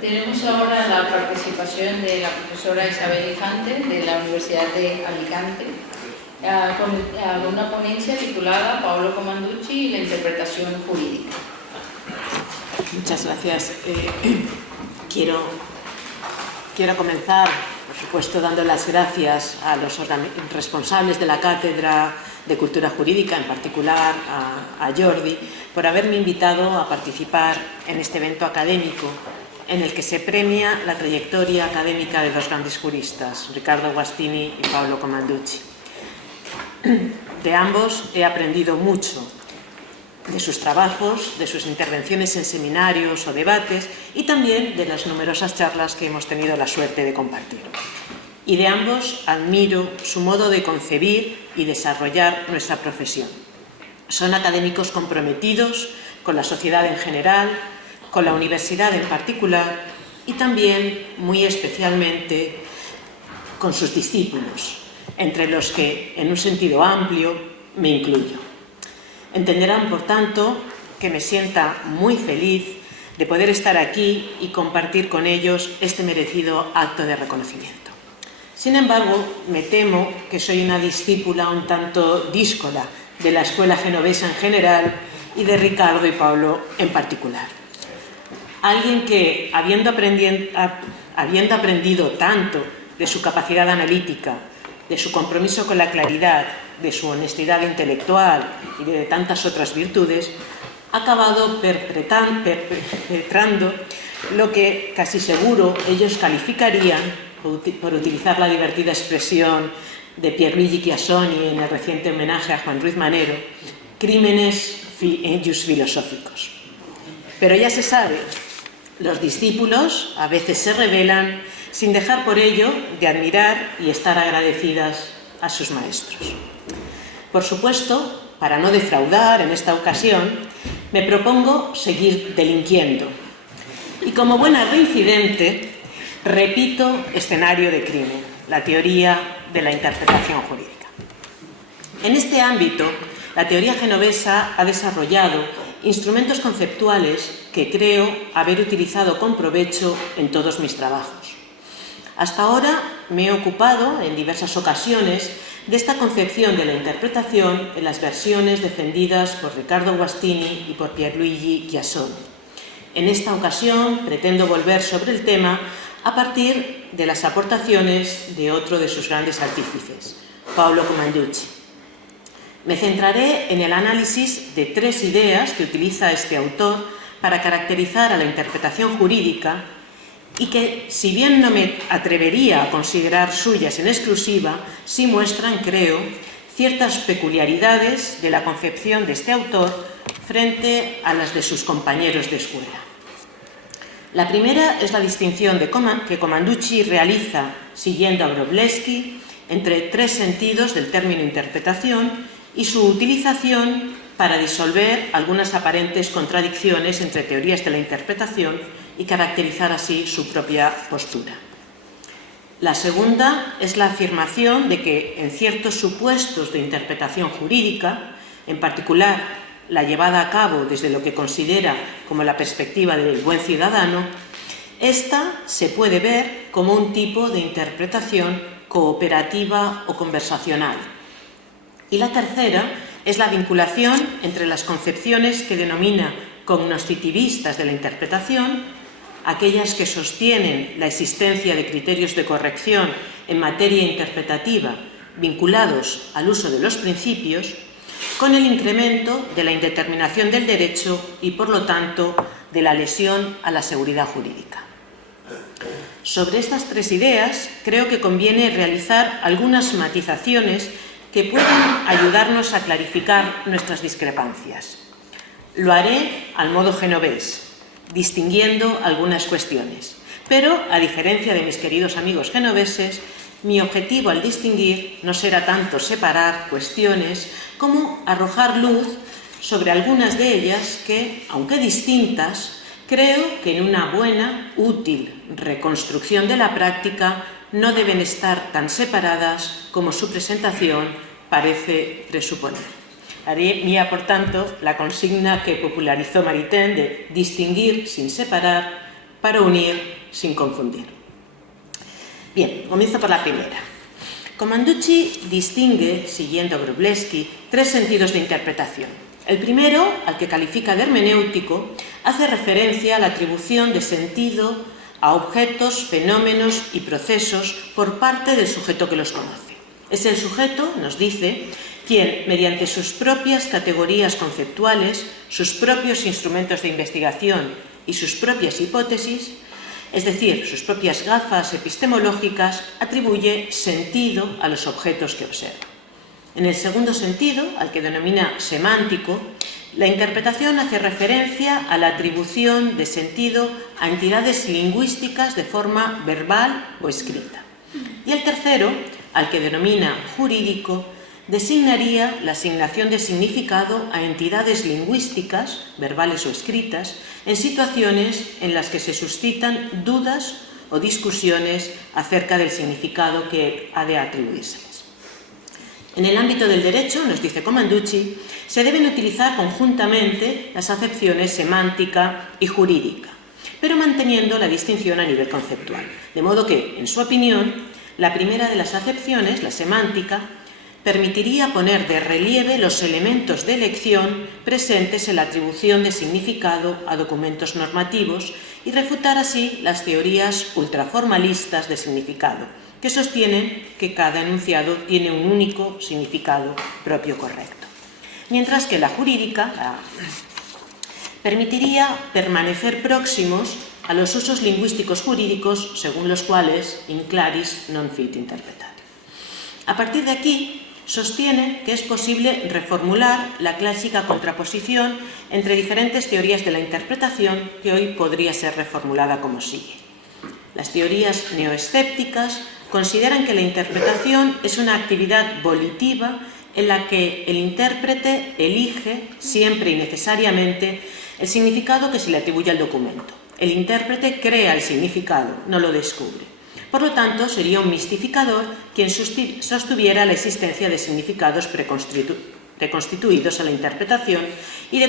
Tenemos ahora la participación de la profesora Isabel Infante de la Universidad de Alicante con una ponencia titulada Paolo Comanducci y la interpretación jurídica. Muchas gracias. Quiero comenzar, por supuesto, dando las gracias a los responsables de la Cátedra de Cultura Jurídica, en particular a Jordi, por haberme invitado a participar en este evento académico en el que se premia la trayectoria académica de dos grandes juristas, Riccardo Guastini y Paolo Comanducci. De ambos he aprendido mucho, de sus trabajos, de sus intervenciones en seminarios o debates y también de las numerosas charlas que hemos tenido la suerte de compartir. Y de ambos admiro su modo de concebir y desarrollar nuestra profesión. Son académicos comprometidos con la sociedad en general, con la universidad en particular y también, muy especialmente, con sus discípulos, entre los que, en un sentido amplio, me incluyo. Entenderán, por tanto, que me sienta muy feliz de poder estar aquí y compartir con ellos este merecido acto de reconocimiento. Sin embargo, me temo que soy una discípula un tanto díscola de la escuela genovesa en general y de Riccardo y Paolo en particular. Alguien que, habiendo aprendido tanto de su capacidad analítica, de su compromiso con la claridad, de su honestidad intelectual y de tantas otras virtudes, ha acabado perpetrando lo que casi seguro ellos calificarían, por utilizar la divertida expresión de Pierluigi Chiassoni en el reciente homenaje a Juan Ruiz Manero, crímenes filosóficos. Pero ya se sabe, los discípulos a veces se rebelan sin dejar por ello de admirar y estar agradecidas a sus maestros. Por supuesto, para no defraudar en esta ocasión, me propongo seguir delinquiendo. Y como buena reincidente, repito escenario de crimen, la teoría de la interpretación jurídica. En este ámbito, la teoría genovesa ha desarrollado instrumentos conceptuales que creo haber utilizado con provecho en todos mis trabajos. Hasta ahora me he ocupado en diversas ocasiones de esta concepción de la interpretación en las versiones defendidas por Riccardo Guastini y por Pierluigi Chiassoni. En esta ocasión pretendo volver sobre el tema a partir de las aportaciones de otro de sus grandes artífices, Paolo Comanducci. Me centraré en el análisis de tres ideas que utiliza este autor para caracterizar a la interpretación jurídica y que, si bien no me atrevería a considerar suyas en exclusiva, sí muestran, creo, ciertas peculiaridades de la concepción de este autor frente a las de sus compañeros de escuela. La primera es la distinción que Comanducci realiza, siguiendo a Wroblewski, entre tres sentidos del término interpretación y su utilización para disolver algunas aparentes contradicciones entre teorías de la interpretación y caracterizar así su propia postura. La segunda es la afirmación de que en ciertos supuestos de interpretación jurídica, en particular la llevada a cabo desde lo que considera como la perspectiva del buen ciudadano, esta se puede ver como un tipo de interpretación cooperativa o conversacional. Y la tercera es la vinculación entre las concepciones que denomina cognoscitivistas de la interpretación, aquellas que sostienen la existencia de criterios de corrección en materia interpretativa vinculados al uso de los principios, con el incremento de la indeterminación del derecho y, por lo tanto, de la lesión a la seguridad jurídica. Sobre estas tres ideas, creo que conviene realizar algunas matizaciones que pueden ayudarnos a clarificar nuestras discrepancias. Lo haré al modo genovés, distinguiendo algunas cuestiones. Pero, a diferencia de mis queridos amigos genoveses, mi objetivo al distinguir no será tanto separar cuestiones como arrojar luz sobre algunas de ellas que, aunque distintas, creo que en una buena, útil reconstrucción de la práctica no deben estar tan separadas como su presentación parece presuponer. Haré mía, por tanto, la consigna que popularizó Maritain de distinguir sin separar para unir sin confundir. Bien, comienzo por la primera. Comanducci distingue, siguiendo a Wróblewski, tres sentidos de interpretación. El primero, al que califica de hermenéutico, hace referencia a la atribución de sentido a objetos, fenómenos y procesos por parte del sujeto que los conoce. Es el sujeto, nos dice, quien, mediante sus propias categorías conceptuales, sus propios instrumentos de investigación y sus propias hipótesis, es decir, sus propias gafas epistemológicas, atribuye sentido a los objetos que observa. En el segundo sentido, al que denomina semántico, la interpretación hace referencia a la atribución de sentido a entidades lingüísticas de forma verbal o escrita. Y el tercero, al que denomina jurídico, designaría la asignación de significado a entidades lingüísticas, verbales o escritas, en situaciones en las que se suscitan dudas o discusiones acerca del significado que ha de atribuírseles. En el ámbito del derecho, nos dice Comanducci, se deben utilizar conjuntamente las acepciones semántica y jurídica, pero manteniendo la distinción a nivel conceptual. De modo que, en su opinión, la primera de las acepciones, la semántica, permitiría poner de relieve los elementos de elección presentes en la atribución de significado a documentos normativos y refutar así las teorías ultraformalistas de significado, que sostienen que cada enunciado tiene un único significado propio correcto. Mientras que la jurídica permitiría permanecer próximos a los usos lingüísticos jurídicos según los cuales in claris non fit interpretar. A partir de aquí, sostiene que es posible reformular la clásica contraposición entre diferentes teorías de la interpretación que hoy podría ser reformulada como sigue. Las teorías neoescépticas consideran que la interpretación es una actividad volitiva en la que el intérprete elige siempre y necesariamente el significado que se le atribuye al documento. El intérprete crea el significado, no lo descubre. Por lo tanto, sería un mistificador quien sostuviera la existencia de significados preconstituidos a la interpretación y de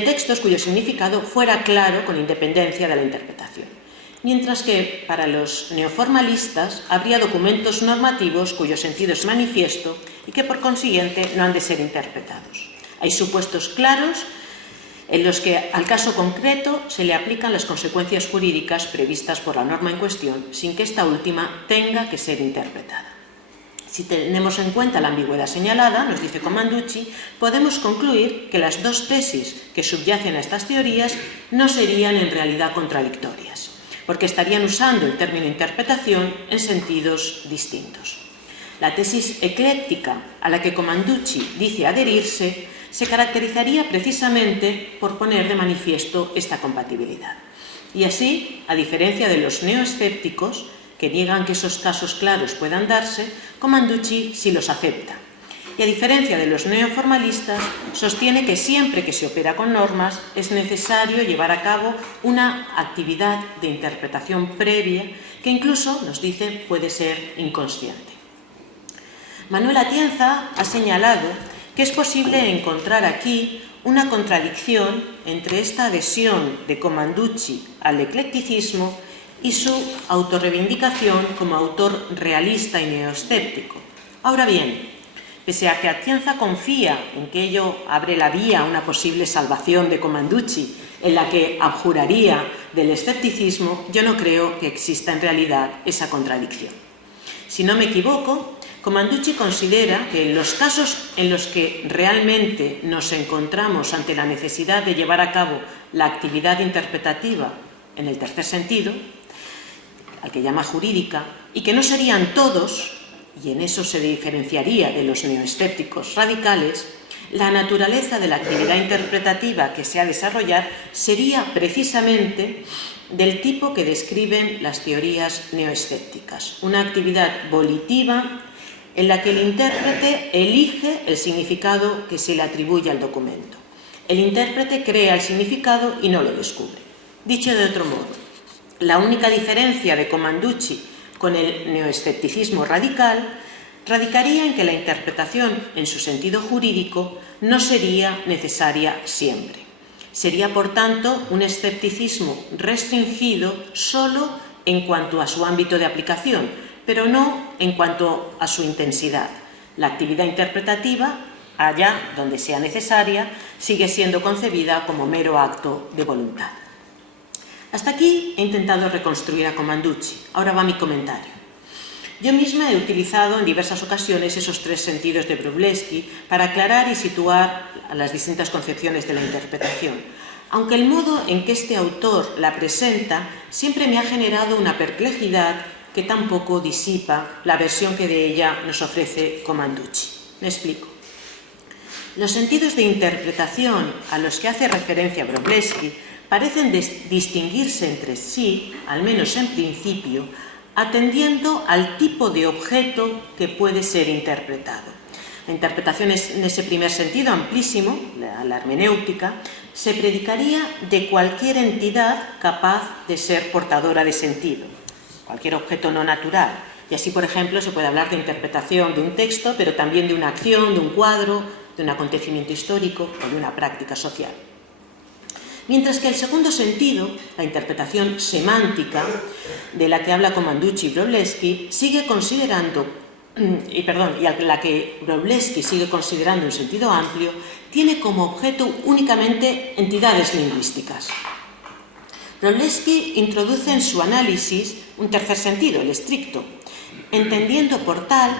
textos cuyo significado fuera claro con independencia de la interpretación. Mientras que, para los neoformalistas, habría documentos normativos cuyo sentido es manifiesto y que, por consiguiente, no han de ser interpretados. Hay supuestos claros en los que al caso concreto se le aplican las consecuencias jurídicas previstas por la norma en cuestión, sin que esta última tenga que ser interpretada. Si tenemos en cuenta la ambigüedad señalada, nos dice Comanducci, podemos concluir que las dos tesis que subyacen a estas teorías no serían en realidad contradictorias, porque estarían usando el término interpretación en sentidos distintos. La tesis ecléctica a la que Comanducci dice adherirse se caracterizaría precisamente por poner de manifiesto esta compatibilidad. Y así, a diferencia de los neoescépticos, que niegan que esos casos claros puedan darse, Comanducci sí los acepta. Y a diferencia de los neoformalistas, sostiene que siempre que se opera con normas es necesario llevar a cabo una actividad de interpretación previa que incluso, nos dice, puede ser inconsciente. Manuel Atienza ha señalado que es posible encontrar aquí una contradicción entre esta adhesión de Comanducci al eclecticismo y su autorreivindicación como autor realista y neoescéptico. Ahora bien, pese a que Atienza confía en que ello abre la vía a una posible salvación de Comanducci, en la que abjuraría del escepticismo, yo no creo que exista en realidad esa contradicción. Si no me equivoco, Comanducci considera que en los casos en los que realmente nos encontramos ante la necesidad de llevar a cabo la actividad interpretativa en el tercer sentido, al que llama jurídica, y que no serían todos, y en eso se diferenciaría de los neoescépticos radicales, la naturaleza de la actividad interpretativa que se ha de desarrollar sería precisamente del tipo que describen las teorías neoescépticas, una actividad volitiva en la que el intérprete elige el significado que se le atribuye al documento. El intérprete crea el significado y no lo descubre. Dicho de otro modo, la única diferencia de Comanducci con el neoescepticismo radical radicaría en que la interpretación en su sentido jurídico no sería necesaria siempre. Sería, por tanto, un escepticismo restringido solo en cuanto a su ámbito de aplicación, pero no en cuanto a su intensidad. La actividad interpretativa, allá donde sea necesaria, sigue siendo concebida como mero acto de voluntad. Hasta aquí he intentado reconstruir a Commanducci. Ahora va mi comentario. Yo misma he utilizado en diversas ocasiones esos tres sentidos de Wroblewski para aclarar y situar las distintas concepciones de la interpretación, aunque el modo en que este autor la presenta siempre me ha generado una perplejidad que tampoco disipa la versión que de ella nos ofrece Commanducci. Me explico. Los sentidos de interpretación a los que hace referencia Wroblewski parecen distinguirse entre sí, al menos en principio, atendiendo al tipo de objeto que puede ser interpretado. La interpretación en ese primer sentido amplísimo, la hermenéutica, se predicaría de cualquier entidad capaz de ser portadora de sentido, cualquier objeto no natural. Y así, por ejemplo, se puede hablar de interpretación de un texto, pero también de una acción, de un cuadro, de un acontecimiento histórico o de una práctica social. Mientras que el segundo sentido, la interpretación semántica, de la que habla Commanducci y Wroblewski, y a la que Wroblewski sigue considerando en sentido amplio, tiene como objeto únicamente entidades lingüísticas. Wroblewski introduce en su análisis un tercer sentido, el estricto, entendiendo por tal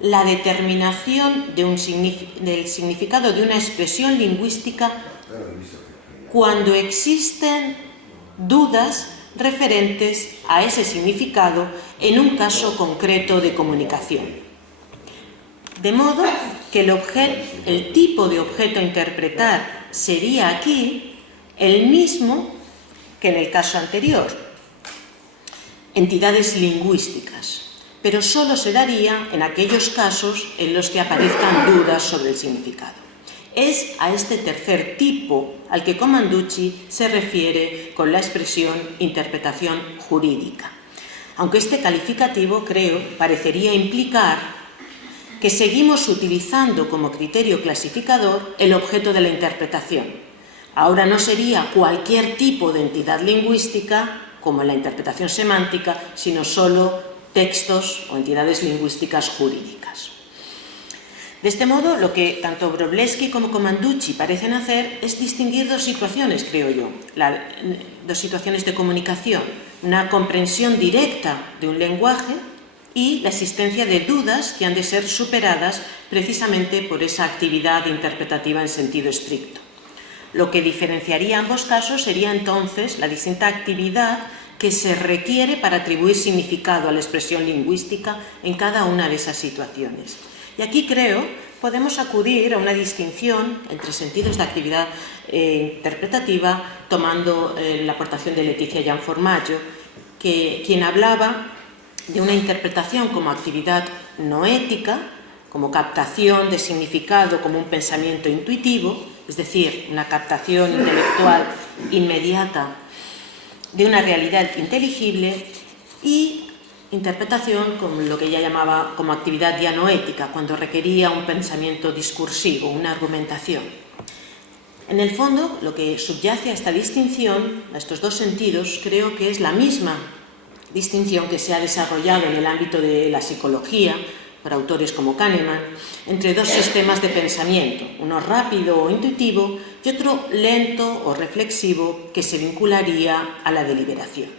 la determinación del significado de una expresión lingüística cuando existen dudas referentes a ese significado en un caso concreto de comunicación. De modo que el tipo de objeto a interpretar sería aquí el mismo que en el caso anterior, entidades lingüísticas, pero solo se daría en aquellos casos en los que aparezcan dudas sobre el significado. Es a este tercer tipo al que Commanducci se refiere con la expresión interpretación jurídica, aunque este calificativo, creo, parecería implicar que seguimos utilizando como criterio clasificador el objeto de la interpretación. Ahora no sería cualquier tipo de entidad lingüística, como en la interpretación semántica, sino solo textos o entidades lingüísticas jurídicas. De este modo, lo que tanto Wroblewski como Commanducci parecen hacer es distinguir dos situaciones, creo yo, dos situaciones de comunicación, una comprensión directa de un lenguaje y la existencia de dudas que han de ser superadas precisamente por esa actividad interpretativa en sentido estricto. Lo que diferenciaría ambos casos sería entonces la distinta actividad que se requiere para atribuir significado a la expresión lingüística en cada una de esas situaciones. Y aquí creo podemos acudir a una distinción entre sentidos de actividad interpretativa, tomando la aportación de Leticia Gianformaggio, quien hablaba de una interpretación como actividad noética, como captación de significado, como un pensamiento intuitivo, es decir, una captación intelectual inmediata de una realidad inteligible, y interpretación como lo que ella llamaba como actividad dianoética, cuando requería un pensamiento discursivo, una argumentación. En el fondo, lo que subyace a esta distinción, a estos dos sentidos, creo que es la misma distinción que se ha desarrollado en el ámbito de la psicología, por autores como Kahneman, entre dos sistemas de pensamiento, uno rápido o intuitivo y otro lento o reflexivo que se vincularía a la deliberación.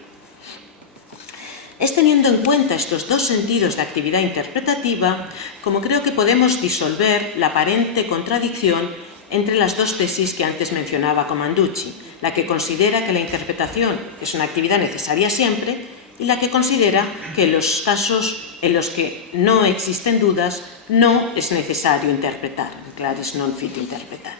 Es teniendo en cuenta estos dos sentidos de actividad interpretativa como creo que podemos disolver la aparente contradicción entre las dos tesis que antes mencionaba Commanducci, la que considera que la interpretación es una actividad necesaria siempre y la que considera que en los casos en los que no existen dudas no es necesario interpretar, claris non fit interpretar.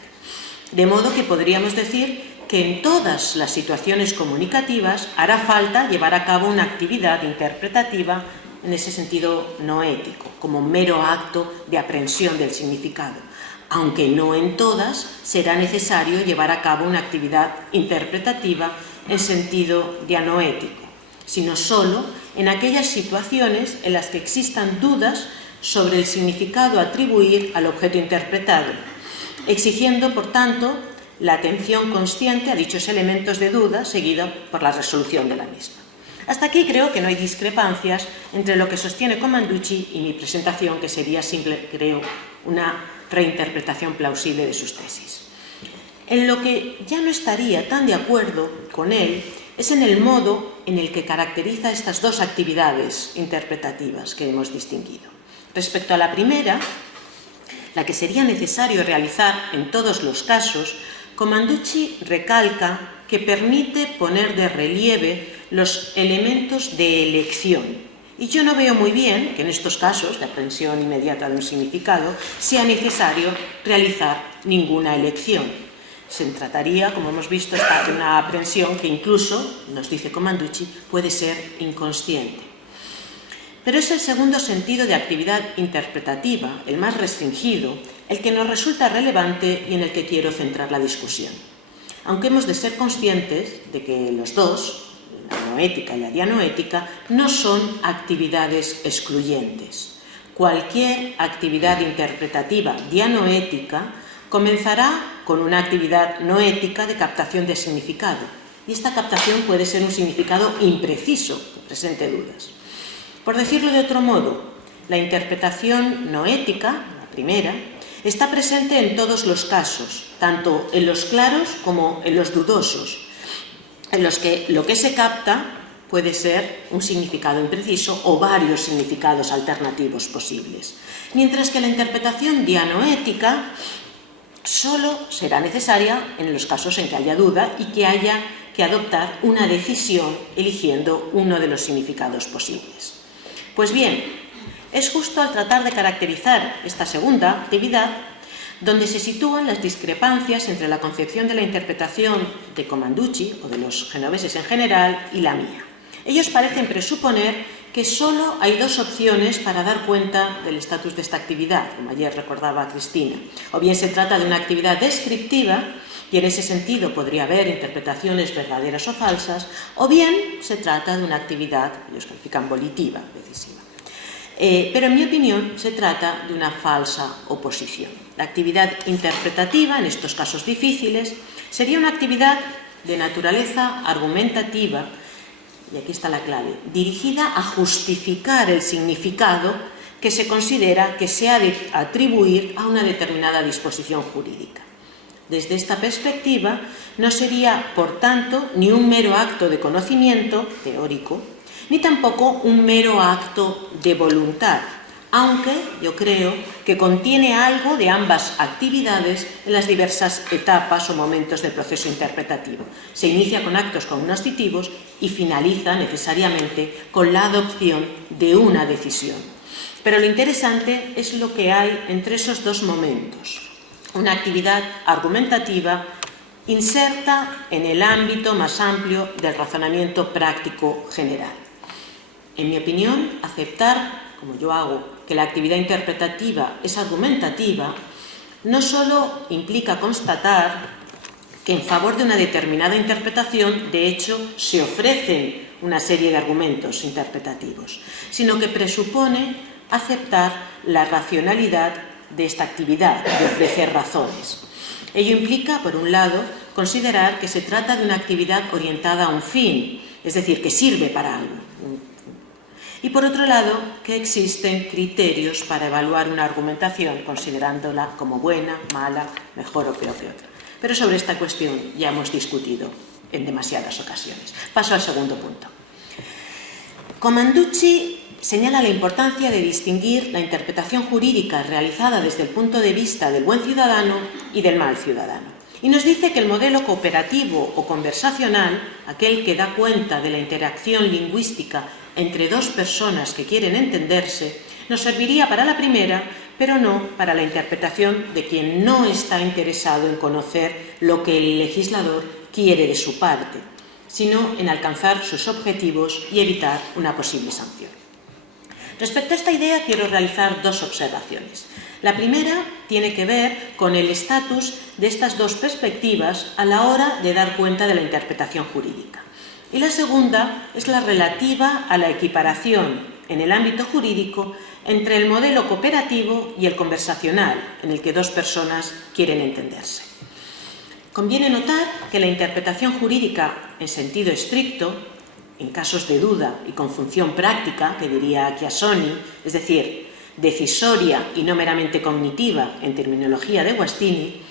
De modo que podríamos decir que en todas las situaciones comunicativas hará falta llevar a cabo una actividad interpretativa en ese sentido noético, como mero acto de aprehensión del significado, aunque no en todas será necesario llevar a cabo una actividad interpretativa en sentido dianoético, sino solo en aquellas situaciones en las que existan dudas sobre el significado a atribuir al objeto interpretado, exigiendo, por tanto, la atención consciente a dichos elementos de duda seguido por la resolución de la misma. Hasta aquí creo que no hay discrepancias entre lo que sostiene Comanducci y mi presentación, que sería simple, creo, una reinterpretación plausible de sus tesis. En lo que ya no estaría tan de acuerdo con él es en el modo en el que caracteriza estas dos actividades interpretativas que hemos distinguido. Respecto a la primera, la que sería necesario realizar en todos los casos, Comanducci recalca que permite poner de relieve los elementos de elección. Y yo no veo muy bien que en estos casos de aprehensión inmediata de un significado sea necesario realizar ninguna elección. Se trataría, como hemos visto, de una aprehensión que incluso, nos dice Comanducci, puede ser inconsciente. Pero es el segundo sentido de actividad interpretativa, el más restringido, el que nos resulta relevante y en el que quiero centrar la discusión. Aunque hemos de ser conscientes de que los dos, la noética y la dianoética, no son actividades excluyentes. Cualquier actividad interpretativa dianoética comenzará con una actividad noética de captación de significado, y esta captación puede ser un significado impreciso, que presente dudas. Por decirlo de otro modo, la interpretación noética, la primera, está presente en todos los casos, tanto en los claros como en los dudosos, en los que lo que se capta puede ser un significado impreciso o varios significados alternativos posibles. Mientras que la interpretación dianoética solo será necesaria en los casos en que haya duda y que haya que adoptar una decisión eligiendo uno de los significados posibles. Pues bien, es justo al tratar de caracterizar esta segunda actividad donde se sitúan las discrepancias entre la concepción de la interpretación de Comanducci, o de los genoveses en general, y la mía. Ellos parecen presuponer que solo hay dos opciones para dar cuenta del estatus de esta actividad, como ayer recordaba Cristina. O bien se trata de una actividad descriptiva, y en ese sentido podría haber interpretaciones verdaderas o falsas, o bien se trata de una actividad, ellos califican volitiva, decisiva. Pero en mi opinión se trata de una falsa oposición. La actividad interpretativa, en estos casos difíciles, sería una actividad de naturaleza argumentativa, y aquí está la clave, dirigida a justificar el significado que se considera que se ha de atribuir a una determinada disposición jurídica. Desde esta perspectiva, no sería, por tanto, ni un mero acto de conocimiento teórico, ni tampoco un mero acto de voluntad, aunque yo creo que contiene algo de ambas actividades en las diversas etapas o momentos del proceso interpretativo. Se inicia con actos cognoscitivos y finaliza necesariamente con la adopción de una decisión. Pero lo interesante es lo que hay entre esos dos momentos. Una actividad argumentativa inserta en el ámbito más amplio del razonamiento práctico general. En mi opinión, aceptar, como yo hago, que la actividad interpretativa es argumentativa, no solo implica constatar que en favor de una determinada interpretación, de hecho, se ofrecen una serie de argumentos interpretativos, sino que presupone aceptar la racionalidad de esta actividad, de ofrecer razones. Ello implica, por un lado, considerar que se trata de una actividad orientada a un fin, es decir, que sirve para algo. Y por otro lado, que existen criterios para evaluar una argumentación, considerándola como buena, mala, mejor o peor que otra. Pero sobre esta cuestión ya hemos discutido en demasiadas ocasiones. Paso al segundo punto. Comanducci señala la importancia de distinguir la interpretación jurídica realizada desde el punto de vista del buen ciudadano y del mal ciudadano. Y nos dice que el modelo cooperativo o conversacional, aquel que da cuenta de la interacción lingüística entre dos personas que quieren entenderse, nos serviría para la primera, pero no para la interpretación de quien no está interesado en conocer lo que el legislador quiere de su parte, sino en alcanzar sus objetivos y evitar una posible sanción. Respecto a esta idea quiero realizar dos observaciones. La primera tiene que ver con el estatus de estas dos perspectivas a la hora de dar cuenta de la interpretación jurídica. Y la segunda es la relativa a la equiparación en el ámbito jurídico entre el modelo cooperativo y el conversacional, en el que dos personas quieren entenderse. Conviene notar que la interpretación jurídica en sentido estricto, en casos de duda y con función práctica, que diría Chiassoni, es decir, decisoria y no meramente cognitiva en terminología de Guastini,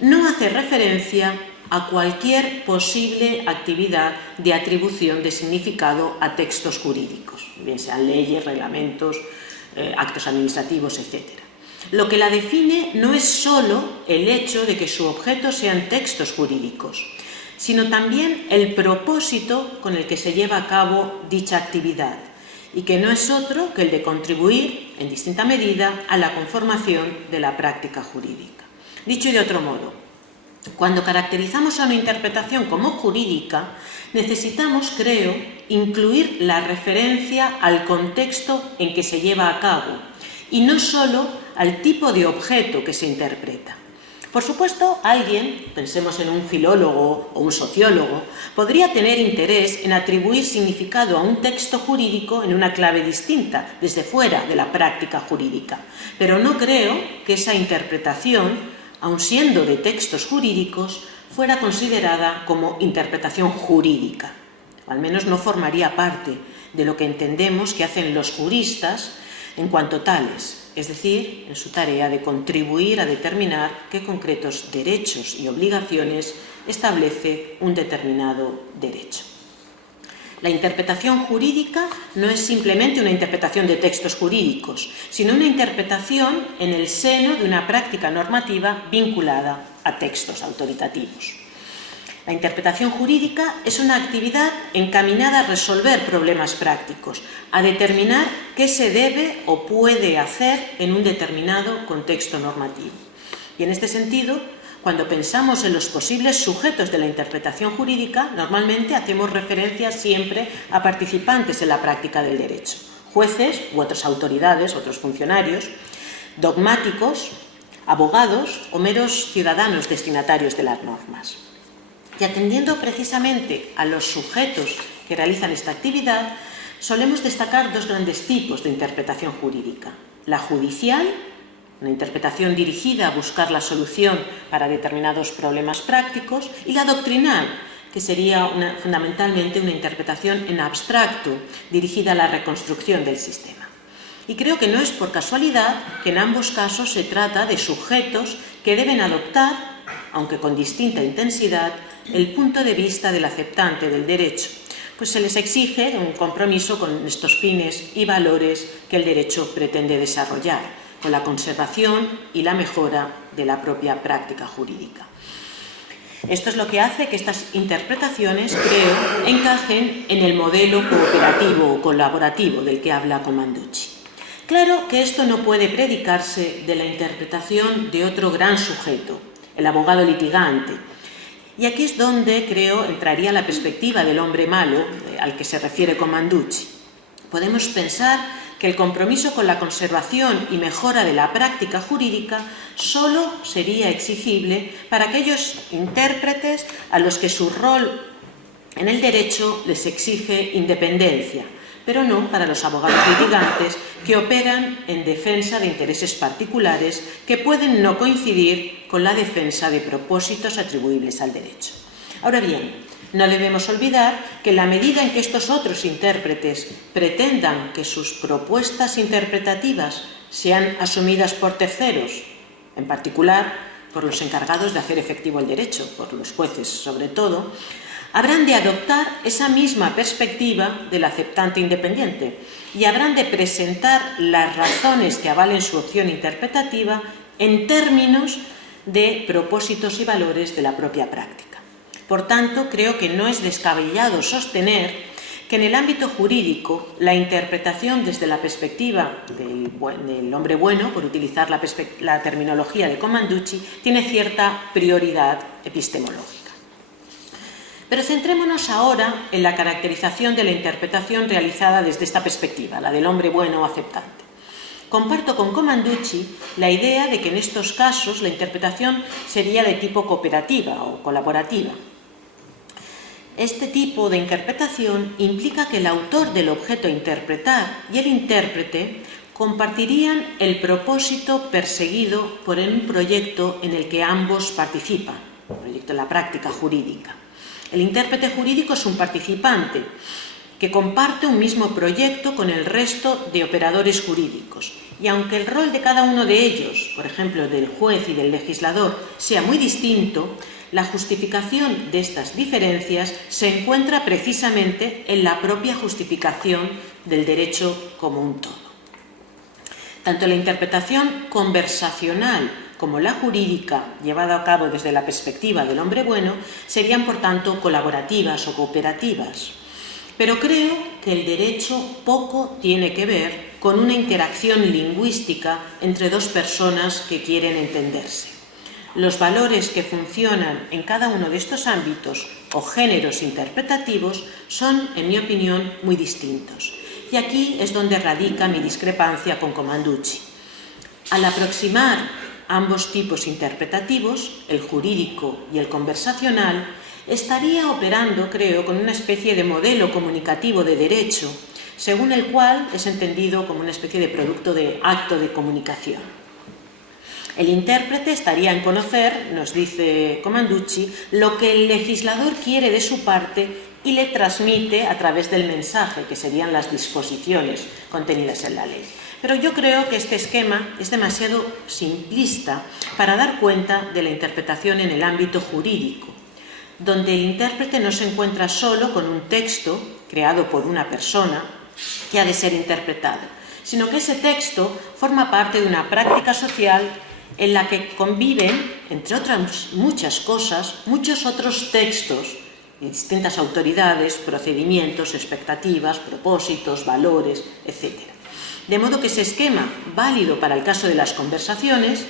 no hace referencia a cualquier posible actividad de atribución de significado a textos jurídicos, bien sean leyes, reglamentos, actos administrativos, etc. Lo que la define no es solo el hecho de que su objeto sean textos jurídicos, sino también el propósito con el que se lleva a cabo dicha actividad, y que no es otro que el de contribuir, en distinta medida, a la conformación de la práctica jurídica. Dicho de otro modo, cuando caracterizamos a una interpretación como jurídica, necesitamos, creo, incluir la referencia al contexto en que se lleva a cabo y no solo al tipo de objeto que se interpreta. Por supuesto, alguien, pensemos en un filólogo o un sociólogo, podría tener interés en atribuir significado a un texto jurídico en una clave distinta, desde fuera de la práctica jurídica, pero no creo que esa interpretación, aun siendo de textos jurídicos, fuera considerada como interpretación jurídica, o al menos no formaría parte de lo que entendemos que hacen los juristas en cuanto tales, es decir, en su tarea de contribuir a determinar qué concretos derechos y obligaciones establece un determinado derecho. La interpretación jurídica no es simplemente una interpretación de textos jurídicos, sino una interpretación en el seno de una práctica normativa vinculada a textos autoritativos. La interpretación jurídica es una actividad encaminada a resolver problemas prácticos, a determinar qué se debe o puede hacer en un determinado contexto normativo. Y en este sentido, cuando pensamos en los posibles sujetos de la interpretación jurídica, normalmente hacemos referencia siempre a participantes en la práctica del derecho, jueces u otras autoridades, otros funcionarios, dogmáticos, abogados o meros ciudadanos destinatarios de las normas. Y atendiendo precisamente a los sujetos que realizan esta actividad, solemos destacar dos grandes tipos de interpretación jurídica: la judicial, una interpretación dirigida a buscar la solución para determinados problemas prácticos, y la doctrinal, que sería fundamentalmente una interpretación en abstracto, dirigida a la reconstrucción del sistema. Y creo que no es por casualidad que en ambos casos se trata de sujetos que deben adoptar, aunque con distinta intensidad, el punto de vista del aceptante del derecho, pues se les exige un compromiso con estos fines y valores que el derecho pretende desarrollar, con la conservación y la mejora de la propia práctica jurídica. Esto es lo que hace que estas interpretaciones, creo, encajen en el modelo cooperativo o colaborativo del que habla Commanducci. Claro que esto no puede predicarse de la interpretación de otro gran sujeto, el abogado litigante. Y aquí es donde, creo, entraría la perspectiva del hombre malo al que se refiere Commanducci. Podemos pensar que el compromiso con la conservación y mejora de la práctica jurídica solo sería exigible para aquellos intérpretes a los que su rol en el derecho les exige independencia, pero no para los abogados litigantes que operan en defensa de intereses particulares que pueden no coincidir con la defensa de propósitos atribuibles al derecho. Ahora bien, no debemos olvidar que en la medida en que estos otros intérpretes pretendan que sus propuestas interpretativas sean asumidas por terceros, en particular por los encargados de hacer efectivo el derecho, por los jueces sobre todo, habrán de adoptar esa misma perspectiva del aceptante independiente y habrán de presentar las razones que avalen su opción interpretativa en términos de propósitos y valores de la propia práctica. Por tanto, creo que no es descabellado sostener que en el ámbito jurídico la interpretación desde la perspectiva del hombre bueno, por utilizar la terminología de Commanducci, tiene cierta prioridad epistemológica. Pero centrémonos ahora en la caracterización de la interpretación realizada desde esta perspectiva, la del hombre bueno o aceptante. Comparto con Commanducci la idea de que en estos casos la interpretación sería de tipo cooperativa o colaborativa. Este tipo de interpretación implica que el autor del objeto a interpretar y el intérprete compartirían el propósito perseguido por un proyecto en el que ambos participan, un proyecto de la práctica jurídica. El intérprete jurídico es un participante que comparte un mismo proyecto con el resto de operadores jurídicos. Y aunque el rol de cada uno de ellos, por ejemplo del juez y del legislador, sea muy distinto, la justificación de estas diferencias se encuentra precisamente en la propia justificación del derecho como un todo. Tanto la interpretación conversacional como la jurídica, llevada a cabo desde la perspectiva del hombre bueno, serían por tanto colaborativas o cooperativas. Pero creo que el derecho poco tiene que ver con una interacción lingüística entre dos personas que quieren entenderse. Los valores que funcionan en cada uno de estos ámbitos o géneros interpretativos son, en mi opinión, muy distintos. Y aquí es donde radica mi discrepancia con Commanducci. Al aproximar ambos tipos interpretativos, el jurídico y el conversacional, estaría operando, creo, con una especie de modelo comunicativo de derecho, según el cual es entendido como una especie de producto de acto de comunicación. El intérprete estaría en conocer, nos dice Commanducci, lo que el legislador quiere de su parte y le transmite a través del mensaje, que serían las disposiciones contenidas en la ley. Pero yo creo que este esquema es demasiado simplista para dar cuenta de la interpretación en el ámbito jurídico, donde el intérprete no se encuentra solo con un texto creado por una persona que ha de ser interpretado, sino que ese texto forma parte de una práctica social en la que conviven, entre otras muchas cosas, muchos otros textos de distintas autoridades, procedimientos, expectativas, propósitos, valores, etc. De modo que ese esquema, válido para el caso de las conversaciones,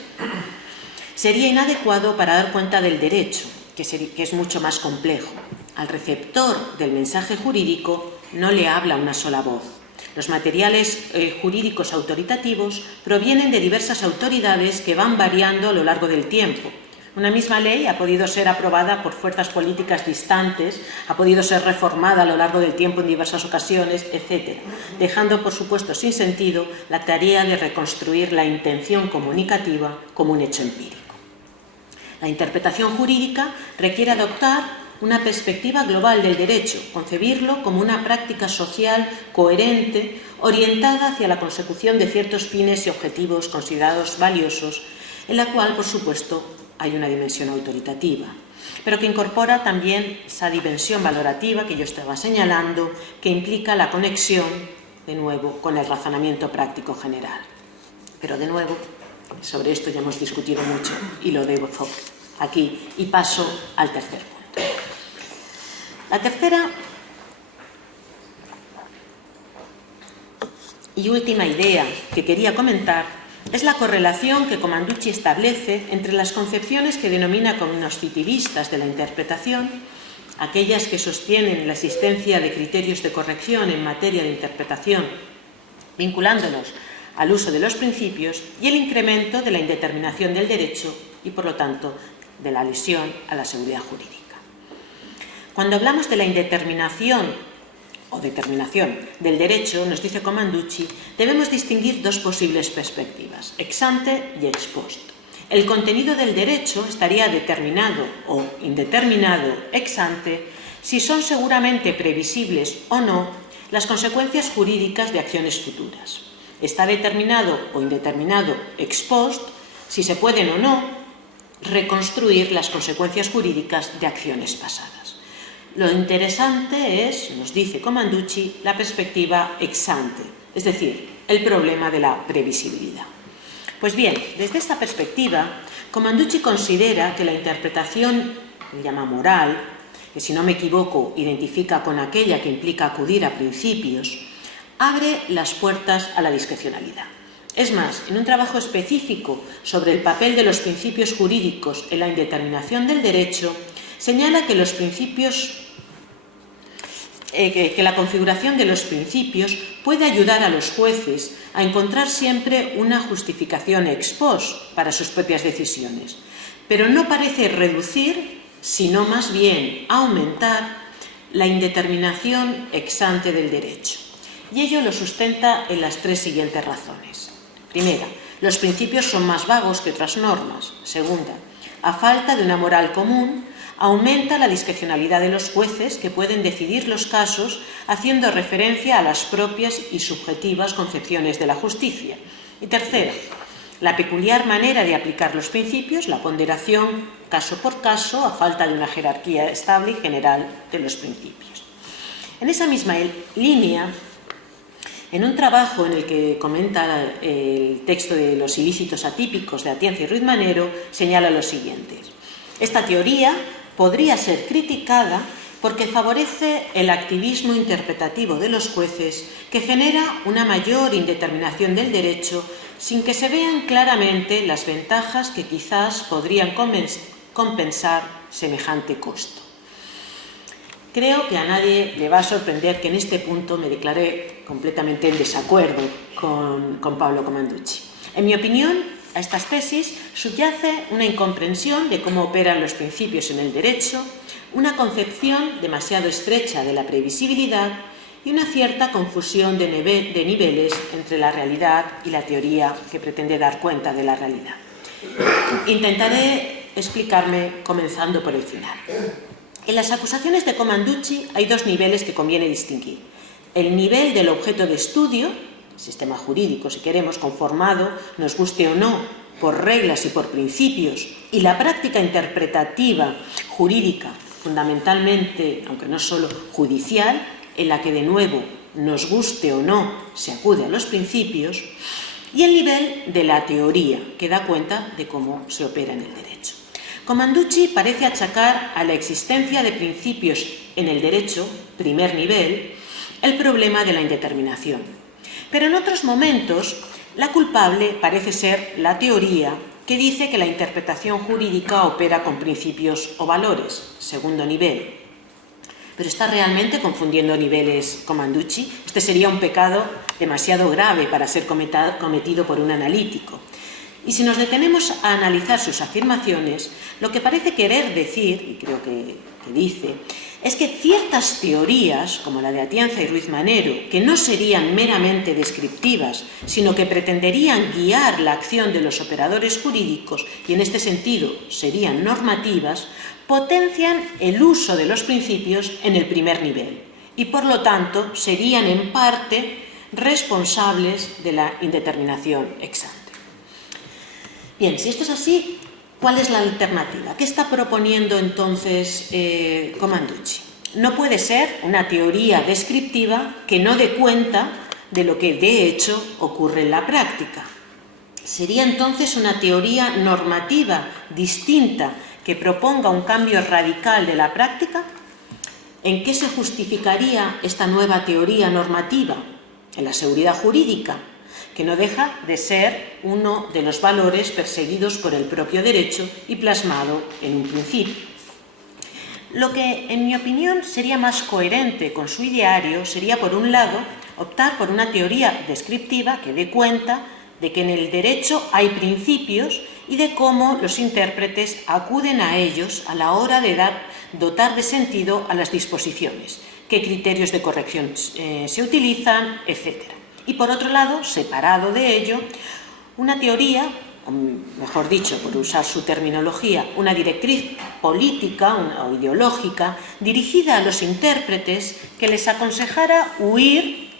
sería inadecuado para dar cuenta del derecho, que es mucho más complejo. Al receptor del mensaje jurídico no le habla una sola voz. Los materiales jurídicos autoritativos provienen de diversas autoridades que van variando a lo largo del tiempo. Una misma ley ha podido ser aprobada por fuerzas políticas distantes, ha podido ser reformada a lo largo del tiempo en diversas ocasiones, etc., dejando, por supuesto, sin sentido la tarea de reconstruir la intención comunicativa como un hecho empírico. La interpretación jurídica requiere adoptar una perspectiva global del derecho, concebirlo como una práctica social coherente, orientada hacia la consecución de ciertos fines y objetivos considerados valiosos, en la cual, por supuesto, hay una dimensión autoritativa, pero que incorpora también esa dimensión valorativa que yo estaba señalando, que implica la conexión, de nuevo, con el razonamiento práctico general. Pero, de nuevo, sobre esto ya hemos discutido mucho y lo dejo aquí y paso al tercer punto. La tercera y última idea que quería comentar es la correlación que Commanducci establece entre las concepciones que denomina cognoscitivistas de la interpretación, aquellas que sostienen la existencia de criterios de corrección en materia de interpretación, vinculándolos al uso de los principios, y el incremento de la indeterminación del derecho y, por lo tanto, de la lesión a la seguridad jurídica. Cuando hablamos de la indeterminación o determinación del derecho, nos dice Commanducci, debemos distinguir dos posibles perspectivas, ex ante y ex post. El contenido del derecho estaría determinado o indeterminado ex ante si son seguramente previsibles o no las consecuencias jurídicas de acciones futuras. Está determinado o indeterminado ex post si se pueden o no reconstruir las consecuencias jurídicas de acciones pasadas. Lo interesante es, nos dice Commanducci, la perspectiva ex ante, es decir, el problema de la previsibilidad. Pues bien, desde esta perspectiva, Commanducci considera que la interpretación, que llama moral, que si no me equivoco identifica con aquella que implica acudir a principios, abre las puertas a la discrecionalidad. Es más, en un trabajo específico sobre el papel de los principios jurídicos en la indeterminación del derecho, señala que los principios, que la configuración de los principios puede ayudar a los jueces a encontrar siempre una justificación ex post para sus propias decisiones, pero no parece reducir, sino más bien aumentar la indeterminación ex ante del derecho. Y ello lo sustenta en las tres siguientes razones. Primera, los principios son más vagos que otras normas. Segunda, a falta de una moral común, aumenta la discrecionalidad de los jueces que pueden decidir los casos haciendo referencia a las propias y subjetivas concepciones de la justicia. Y tercero, la peculiar manera de aplicar los principios, la ponderación caso por caso a falta de una jerarquía estable y general de los principios. En esa misma línea, en un trabajo en el que comenta el texto de los ilícitos atípicos de Atienza y Ruiz Manero, señala lo siguiente: esta teoría podría ser criticada porque favorece el activismo interpretativo de los jueces, que genera una mayor indeterminación del derecho sin que se vean claramente las ventajas que quizás podrían compensar semejante costo. Creo que a nadie le va a sorprender que en este punto me declaré completamente en desacuerdo con Paolo Comanducci. En mi opinión, a estas tesis subyace una incomprensión de cómo operan los principios en el derecho, una concepción demasiado estrecha de la previsibilidad y una cierta confusión de niveles entre la realidad y la teoría que pretende dar cuenta de la realidad. Intentaré explicarme comenzando por el final. En las acusaciones de Comanducci hay dos niveles que conviene distinguir: el nivel del objeto de estudio, sistema jurídico, si queremos, conformado, nos guste o no, por reglas y por principios, y la práctica interpretativa jurídica, fundamentalmente, aunque no solo judicial, en la que de nuevo, nos guste o no, se acude a los principios, y el nivel de la teoría, que da cuenta de cómo se opera en el derecho. Comanducci parece achacar a la existencia de principios en el derecho, primer nivel, el problema de la indeterminación. Pero en otros momentos, la culpable parece ser la teoría, que dice que la interpretación jurídica opera con principios o valores, segundo nivel. ¿Pero está realmente confundiendo niveles Comanducci? Este sería un pecado demasiado grave para ser cometido por un analítico. Y si nos detenemos a analizar sus afirmaciones, lo que parece querer decir, y creo que dice, es que ciertas teorías, como la de Atienza y Ruiz Manero, que no serían meramente descriptivas, sino que pretenderían guiar la acción de los operadores jurídicos y en este sentido serían normativas, potencian el uso de los principios en el primer nivel y por lo tanto serían en parte responsables de la indeterminación ex ante. Bien, si esto es así, ¿cuál es la alternativa? ¿Qué está proponiendo entonces Comanducci? No puede ser una teoría descriptiva que no dé cuenta de lo que de hecho ocurre en la práctica. Sería entonces una teoría normativa distinta que proponga un cambio radical de la práctica. ¿En qué se justificaría esta nueva teoría normativa? En la seguridad jurídica, que no deja de ser uno de los valores perseguidos por el propio derecho y plasmado en un principio. Lo que, en mi opinión, sería más coherente con su ideario sería, por un lado, optar por una teoría descriptiva que dé cuenta de que en el derecho hay principios y de cómo los intérpretes acuden a ellos a la hora de dotar de sentido a las disposiciones, qué criterios de corrección se utilizan, etc. Y por otro lado, separado de ello, una teoría, o mejor dicho, por usar su terminología, una directriz política o ideológica dirigida a los intérpretes que les aconsejara huir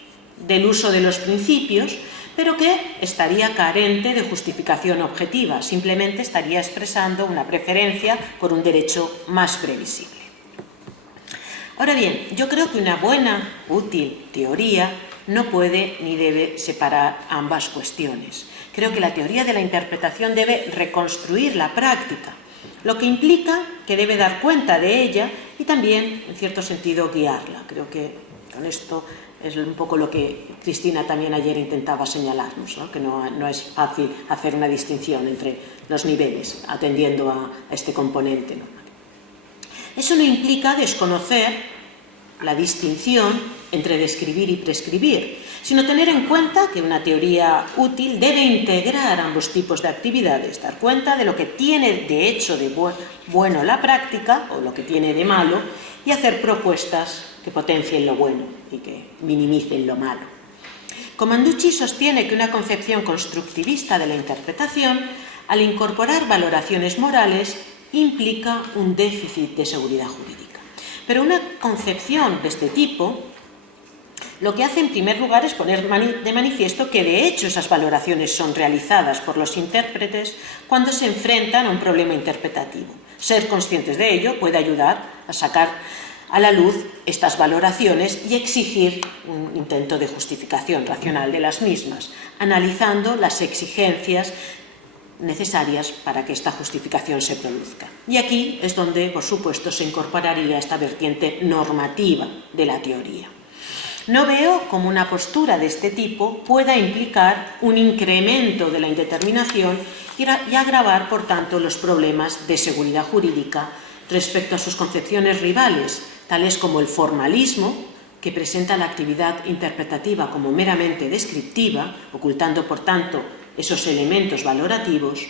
del uso de los principios, pero que estaría carente de justificación objetiva, simplemente estaría expresando una preferencia por un derecho más previsible. Ahora bien, yo creo que una buena, útil teoría no puede ni debe separar ambas cuestiones. Creo que la teoría de la interpretación debe reconstruir la práctica, lo que implica que debe dar cuenta de ella y también, en cierto sentido, guiarla. Creo que con esto es un poco lo que Cristina también ayer intentaba señalarnos, ¿no? Que no es fácil hacer una distinción entre los niveles, atendiendo a este componente, ¿no? Eso no implica desconocer la distinción entre describir y prescribir, sino tener en cuenta que una teoría útil debe integrar ambos tipos de actividades, dar cuenta de lo que tiene de hecho de bueno la práctica o lo que tiene de malo y hacer propuestas que potencien lo bueno y que minimicen lo malo. Comanducci sostiene que una concepción constructivista de la interpretación, al incorporar valoraciones morales, implica un déficit de seguridad jurídica. Pero una concepción de este tipo lo que hace en primer lugar es poner de manifiesto que de hecho esas valoraciones son realizadas por los intérpretes cuando se enfrentan a un problema interpretativo. Ser conscientes de ello puede ayudar a sacar a la luz estas valoraciones y exigir un intento de justificación racional de las mismas, analizando las exigencias necesarias para que esta justificación se produzca. Y aquí es donde, por supuesto, se incorporaría esta vertiente normativa de la teoría. No veo cómo una postura de este tipo pueda implicar un incremento de la indeterminación y agravar, por tanto, los problemas de seguridad jurídica respecto a sus concepciones rivales, tales como el formalismo, que presenta la actividad interpretativa como meramente descriptiva, ocultando, por tanto, esos elementos valorativos,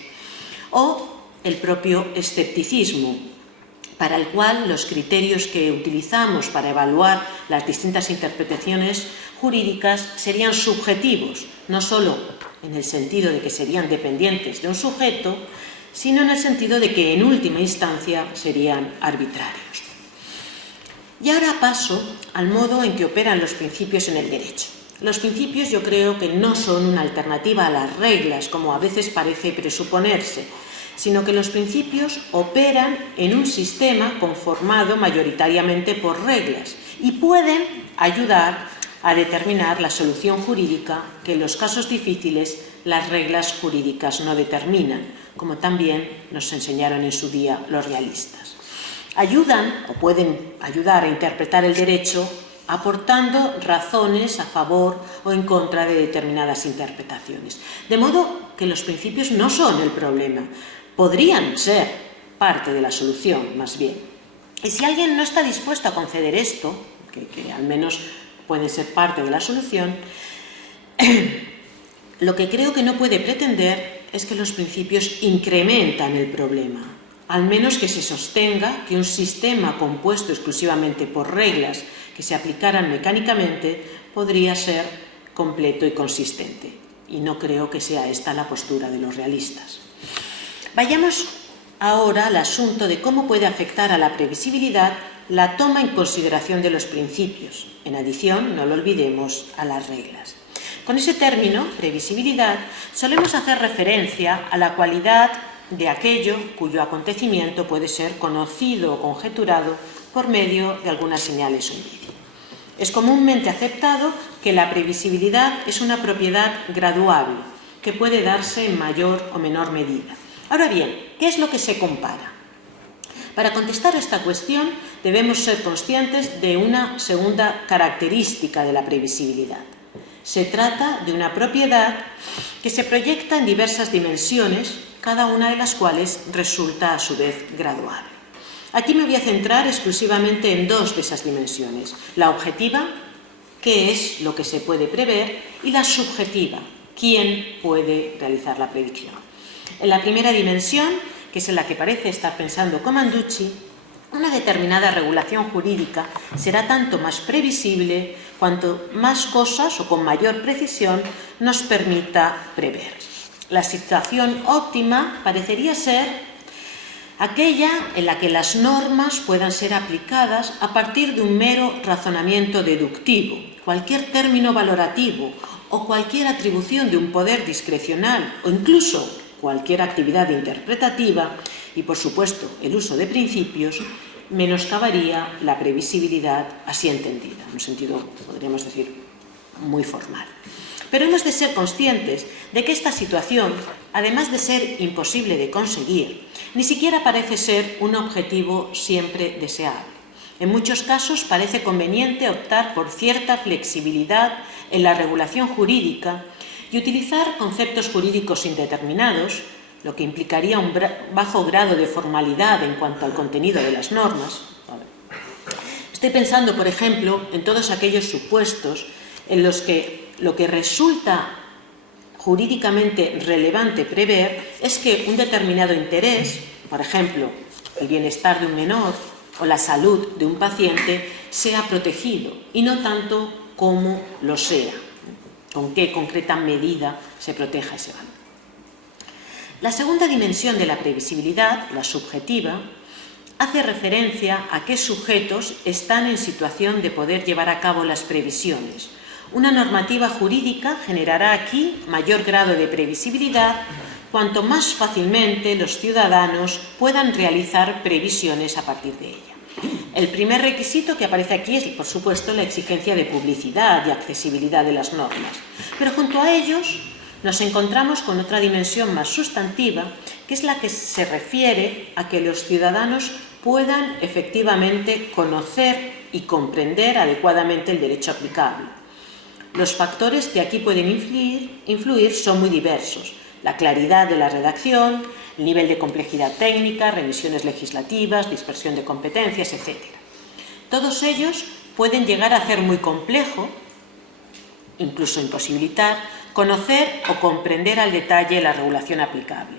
o el propio escepticismo, para el cual los criterios que utilizamos para evaluar las distintas interpretaciones jurídicas serían subjetivos, no solo en el sentido de que serían dependientes de un sujeto, sino en el sentido de que en última instancia serían arbitrarios. Y ahora paso al modo en que operan los principios en el derecho. Los principios yo creo que no son una alternativa a las reglas, como a veces parece presuponerse, sino que los principios operan en un sistema conformado mayoritariamente por reglas y pueden ayudar a determinar la solución jurídica que en los casos difíciles las reglas jurídicas no determinan, como también nos enseñaron en su día los realistas. Ayudan o pueden ayudar a interpretar el derecho aportando razones a favor o en contra de determinadas interpretaciones. De modo que los principios no son el problema, podrían ser parte de la solución, más bien. Y si alguien no está dispuesto a conceder esto, que al menos puede ser parte de la solución, lo que creo que no puede pretender es que los principios incrementan el problema, al menos que se sostenga que un sistema compuesto exclusivamente por reglas que se aplicaran mecánicamente podría ser completo y consistente. Y no creo que sea esta la postura de los realistas. Vayamos ahora al asunto de cómo puede afectar a la previsibilidad la toma en consideración de los principios, en adición, no lo olvidemos, a las reglas. Con ese término, previsibilidad, solemos hacer referencia a la cualidad de aquello cuyo acontecimiento puede ser conocido o conjeturado por medio de algunas señales o indicios. Es comúnmente aceptado que la previsibilidad es una propiedad graduable, que puede darse en mayor o menor medida. Ahora bien, ¿qué es lo que se compara? Para contestar a esta cuestión debemos ser conscientes de una segunda característica de la previsibilidad. Se trata de una propiedad que se proyecta en diversas dimensiones, cada una de las cuales resulta a su vez graduable. Aquí me voy a centrar exclusivamente en dos de esas dimensiones: la objetiva, qué es lo que se puede prever, y la subjetiva, quién puede realizar la predicción. En la primera dimensión, que es en la que parece estar pensando Comanducci, una determinada regulación jurídica será tanto más previsible cuanto más cosas o con mayor precisión nos permita prever. La situación óptima parecería ser aquella en la que las normas puedan ser aplicadas a partir de un mero razonamiento deductivo. Cualquier término valorativo o cualquier atribución de un poder discrecional o incluso cualquier actividad interpretativa y, por supuesto, el uso de principios menoscabaría la previsibilidad así entendida, en un sentido, podríamos decir, muy formal. Pero hemos de ser conscientes de que esta situación, además de ser imposible de conseguir, ni siquiera parece ser un objetivo siempre deseable. En muchos casos parece conveniente optar por cierta flexibilidad en la regulación jurídica y utilizar conceptos jurídicos indeterminados, lo que implicaría un bajo grado de formalidad en cuanto al contenido de las normas. Estoy pensando, por ejemplo, en todos aquellos supuestos en los que lo que resulta jurídicamente relevante prever es que un determinado interés, por ejemplo, el bienestar de un menor o la salud de un paciente, sea protegido y no tanto cómo lo sea, con qué concreta medida se proteja ese valor. La segunda dimensión de la previsibilidad, la subjetiva, hace referencia a qué sujetos están en situación de poder llevar a cabo las previsiones. Una normativa jurídica generará aquí mayor grado de previsibilidad cuanto más fácilmente los ciudadanos puedan realizar previsiones a partir de ella. El primer requisito que aparece aquí es, por supuesto, la exigencia de publicidad y accesibilidad de las normas. Pero junto a ellos nos encontramos con otra dimensión más sustantiva, que es la que se refiere a que los ciudadanos puedan efectivamente conocer y comprender adecuadamente el derecho aplicable. Los factores que aquí pueden influir son muy diversos. La claridad de la redacción, el nivel de complejidad técnica, revisiones legislativas, dispersión de competencias, etc. Todos ellos pueden llegar a hacer muy complejo, incluso imposibilitar, conocer o comprender al detalle la regulación aplicable.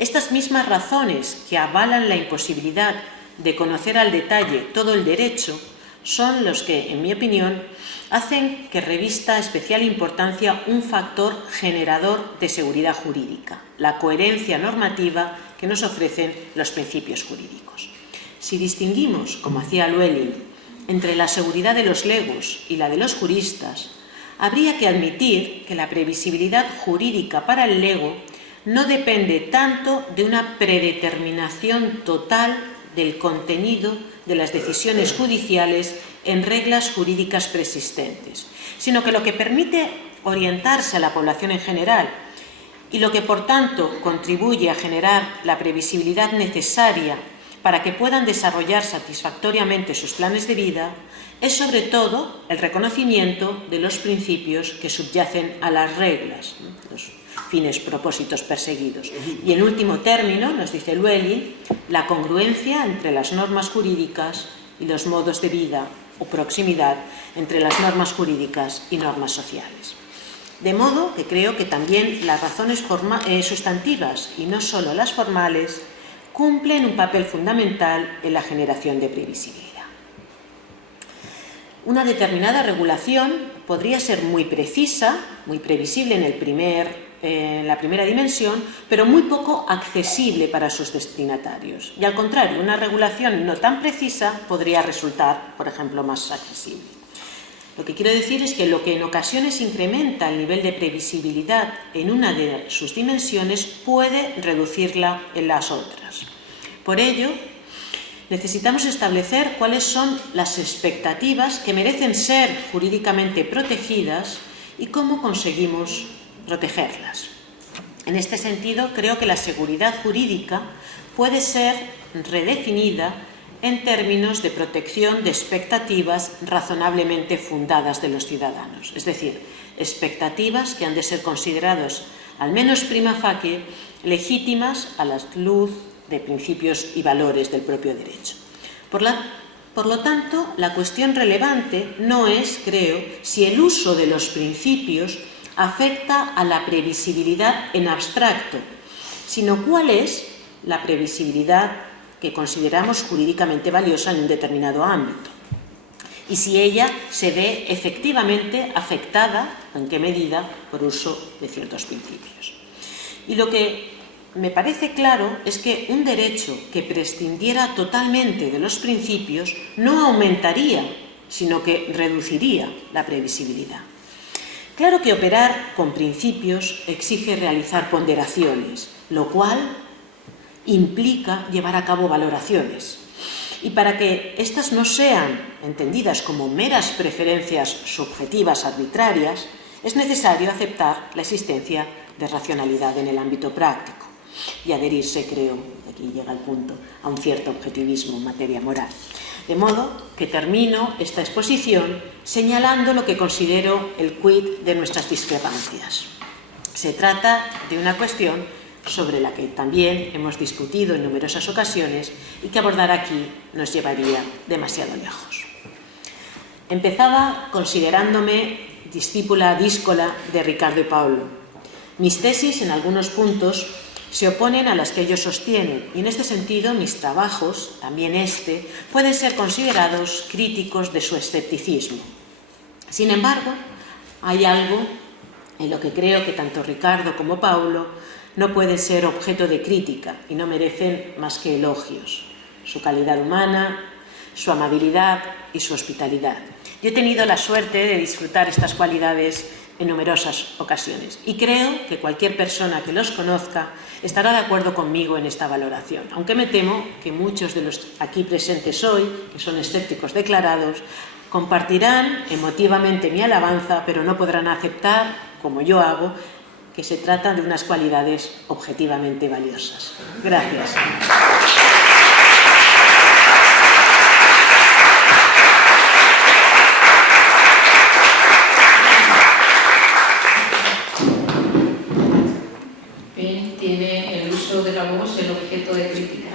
Estas mismas razones que avalan la imposibilidad de conocer al detalle todo el derecho son los que, en mi opinión, hacen que revista especial importancia un factor generador de seguridad jurídica, la coherencia normativa que nos ofrecen los principios jurídicos. Si distinguimos, como hacía Llewellyn, entre la seguridad de los legos y la de los juristas, habría que admitir que la previsibilidad jurídica para el lego no depende tanto de una predeterminación total del contenido de las decisiones judiciales en reglas jurídicas preexistentes, sino que lo que permite orientarse a la población en general y lo que, por tanto, contribuye a generar la previsibilidad necesaria para que puedan desarrollar satisfactoriamente sus planes de vida, es sobre todo el reconocimiento de los principios que subyacen a las reglas, los fines, propósitos perseguidos. Y en último término, nos dice Llewellyn, la congruencia entre las normas jurídicas y los modos de vida o proximidad entre las normas jurídicas y normas sociales. De modo que creo que también las razones sustantivas y no solo las formales cumplen un papel fundamental en la generación de previsibilidad. Una determinada regulación podría ser muy precisa, muy previsible en la primera dimensión, pero muy poco accesible para sus destinatarios. Y al contrario, una regulación no tan precisa podría resultar, por ejemplo, más accesible. Lo que quiero decir es que lo que en ocasiones incrementa el nivel de previsibilidad en una de sus dimensiones puede reducirla en las otras. Por ello, necesitamos establecer cuáles son las expectativas que merecen ser jurídicamente protegidas y cómo conseguimos protegerlas. En este sentido, creo que la seguridad jurídica puede ser redefinida en términos de protección de expectativas razonablemente fundadas de los ciudadanos, es decir, expectativas que han de ser consideradas, al menos prima facie, legítimas a la luz de principios y valores del propio derecho. Por lo tanto, la cuestión relevante no es, creo, si el uso de los principios afecta a la previsibilidad en abstracto, sino cuál es la previsibilidad que consideramos jurídicamente valiosa en un determinado ámbito y si ella se ve efectivamente afectada, en qué medida, por uso de ciertos principios. Y lo que me parece claro es que un derecho que prescindiera totalmente de los principios no aumentaría, sino que reduciría la previsibilidad. Claro que operar con principios exige realizar ponderaciones, lo cual implica llevar a cabo valoraciones. Y para que éstas no sean entendidas como meras preferencias subjetivas arbitrarias, es necesario aceptar la existencia de racionalidad en el ámbito práctico y adherirse, creo, aquí llega el punto, a un cierto objetivismo en materia moral. De modo que termino esta exposición señalando lo que considero el quid de nuestras discrepancias. Se trata de una cuestión sobre la que también hemos discutido en numerosas ocasiones y que abordar aquí nos llevaría demasiado lejos. Empezaba considerándome discípula díscola de Ricardo y Paulo. Mis tesis, en algunos puntos, se oponen a las que ellos sostienen y en este sentido mis trabajos, también pueden ser considerados críticos de su escepticismo. Sin embargo, hay algo en lo que creo que tanto Ricardo como Paulo no pueden ser objeto de crítica y no merecen más que elogios. Su calidad humana, su amabilidad y su hospitalidad. Yo he tenido la suerte de disfrutar estas cualidades en numerosas ocasiones y creo que cualquier persona que los conozca estará de acuerdo conmigo en esta valoración, aunque me temo que muchos de los aquí presentes hoy, que son escépticos declarados, compartirán emotivamente mi alabanza, pero no podrán aceptar, como yo hago, que se trata de unas cualidades objetivamente valiosas. Gracias. Bien, tiene el uso de la voz el objeto de crítica.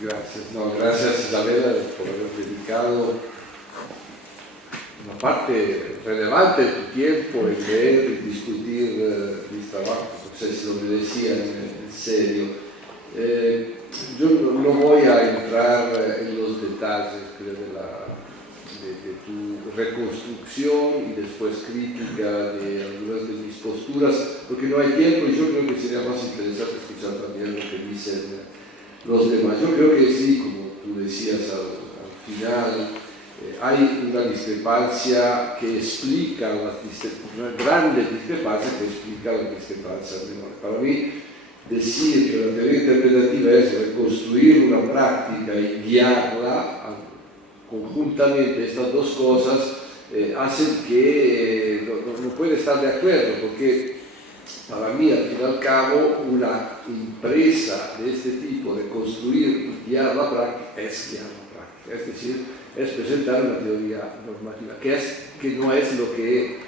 Gracias. No, gracias Isabela por haber dedicado una parte relevante de tu tiempo en leer y discutir mis trabajos. Ustedes lo me decían en serio. Yo no voy a entrar en los detalles, creo, de tu reconstrucción y después crítica de algunas de mis posturas, porque no hay tiempo y yo creo que sería más interesante escuchar también lo que dicen los demás. Yo creo que sí, como tú decías al final, hay una discrepancia que explica una grande discrepancia que explica la discrepancia menor. Para mí, decir que la teoría interpretativa es reconstruir una práctica y guiarla conjuntamente, estas dos cosas hacen que no pueda estar de acuerdo, porque para mí, al fin y al cabo, una empresa de este tipo de construir y guiar la práctica es guiar la práctica, es decir, es presentar una teoría normativa, que no es lo que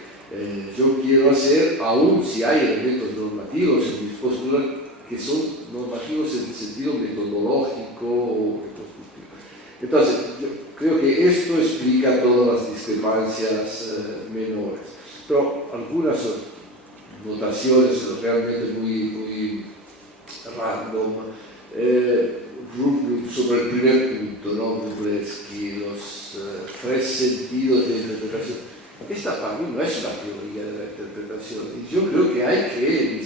yo quiero hacer, aun si hay elementos normativos en mis posturas que son normativos en el sentido metodológico o reconstructivo. Entonces, yo creo que esto explica todas las discrepancias menores, pero algunas notaciones realmente muy random. Sobre el primer punto, ¿no? Wróblewski, los tres sentidos de interpretación. Esta para mí no es una teoría de la interpretación, y yo creo que hay que,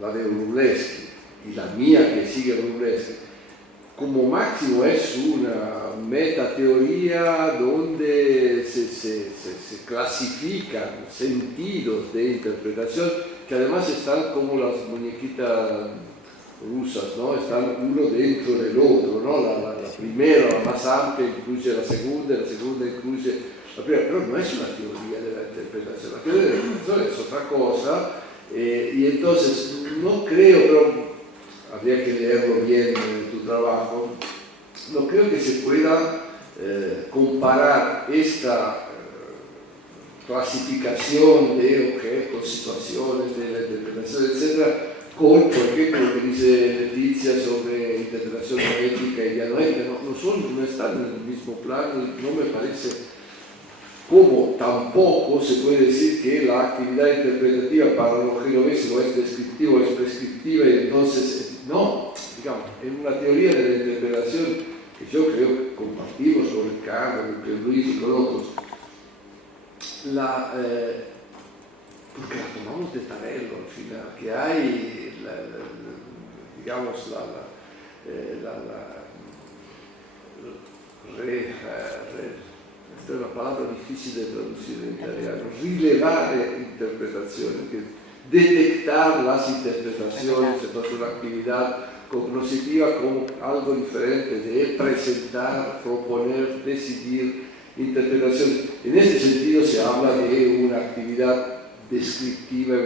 la de Wróblewski y la mía que sigue Wróblewski, como máximo es una metateoría donde se clasifican sentidos de interpretación que además están como las muñequitas rusas, ¿no? Están uno dentro del otro, ¿no? La primera, la más amplia, incluye la segunda incluye la primera, pero no es una teoría de la interpretación. La teoría de la interpretación es otra cosa, y entonces no creo, pero habría que leerlo bien en tu trabajo, no creo que se pueda comparar esta clasificación de objetos, situaciones, de la interpretación, etc., con, por ejemplo, lo que dice Letizia sobre interpretación ética y dianoética. No están en el mismo plano, y no me parece, como tampoco se puede decir que la actividad interpretativa para los genoveses no es descriptiva o es prescriptiva, y entonces, no, digamos, en una teoría de la interpretación que yo creo que compartimos con Ricardo, con Luis y con otros, porque la tomamos de Tarello al final, que hay, digamos, esta es una palabra difícil de traducir en italiano, rilevare interpretaciones, que detectar las interpretaciones, entonces una actividad cognoscitiva como algo diferente de presentar, proponer, decidir interpretaciones. En este sentido se habla de una actividad descriptiva,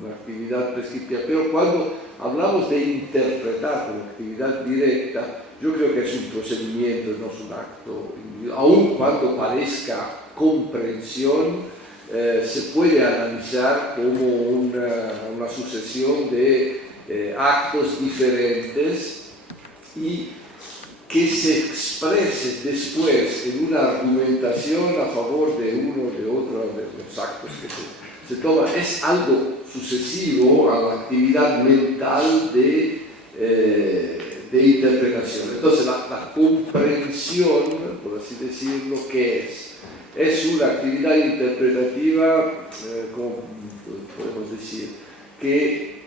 una actividad prescriptiva, pero cuando hablamos de interpretar como actividad directa, yo creo que es un procedimiento, no es un acto, aun cuando parezca comprensión, se puede analizar como una sucesión de actos diferentes y que se exprese después en una argumentación a favor de uno o de otro de los actos que se toma. Es algo sucesivo a la actividad mental de de interpretación. Entonces, la comprensión, por así decirlo, ¿qué es? Es una actividad interpretativa, como podemos decir, que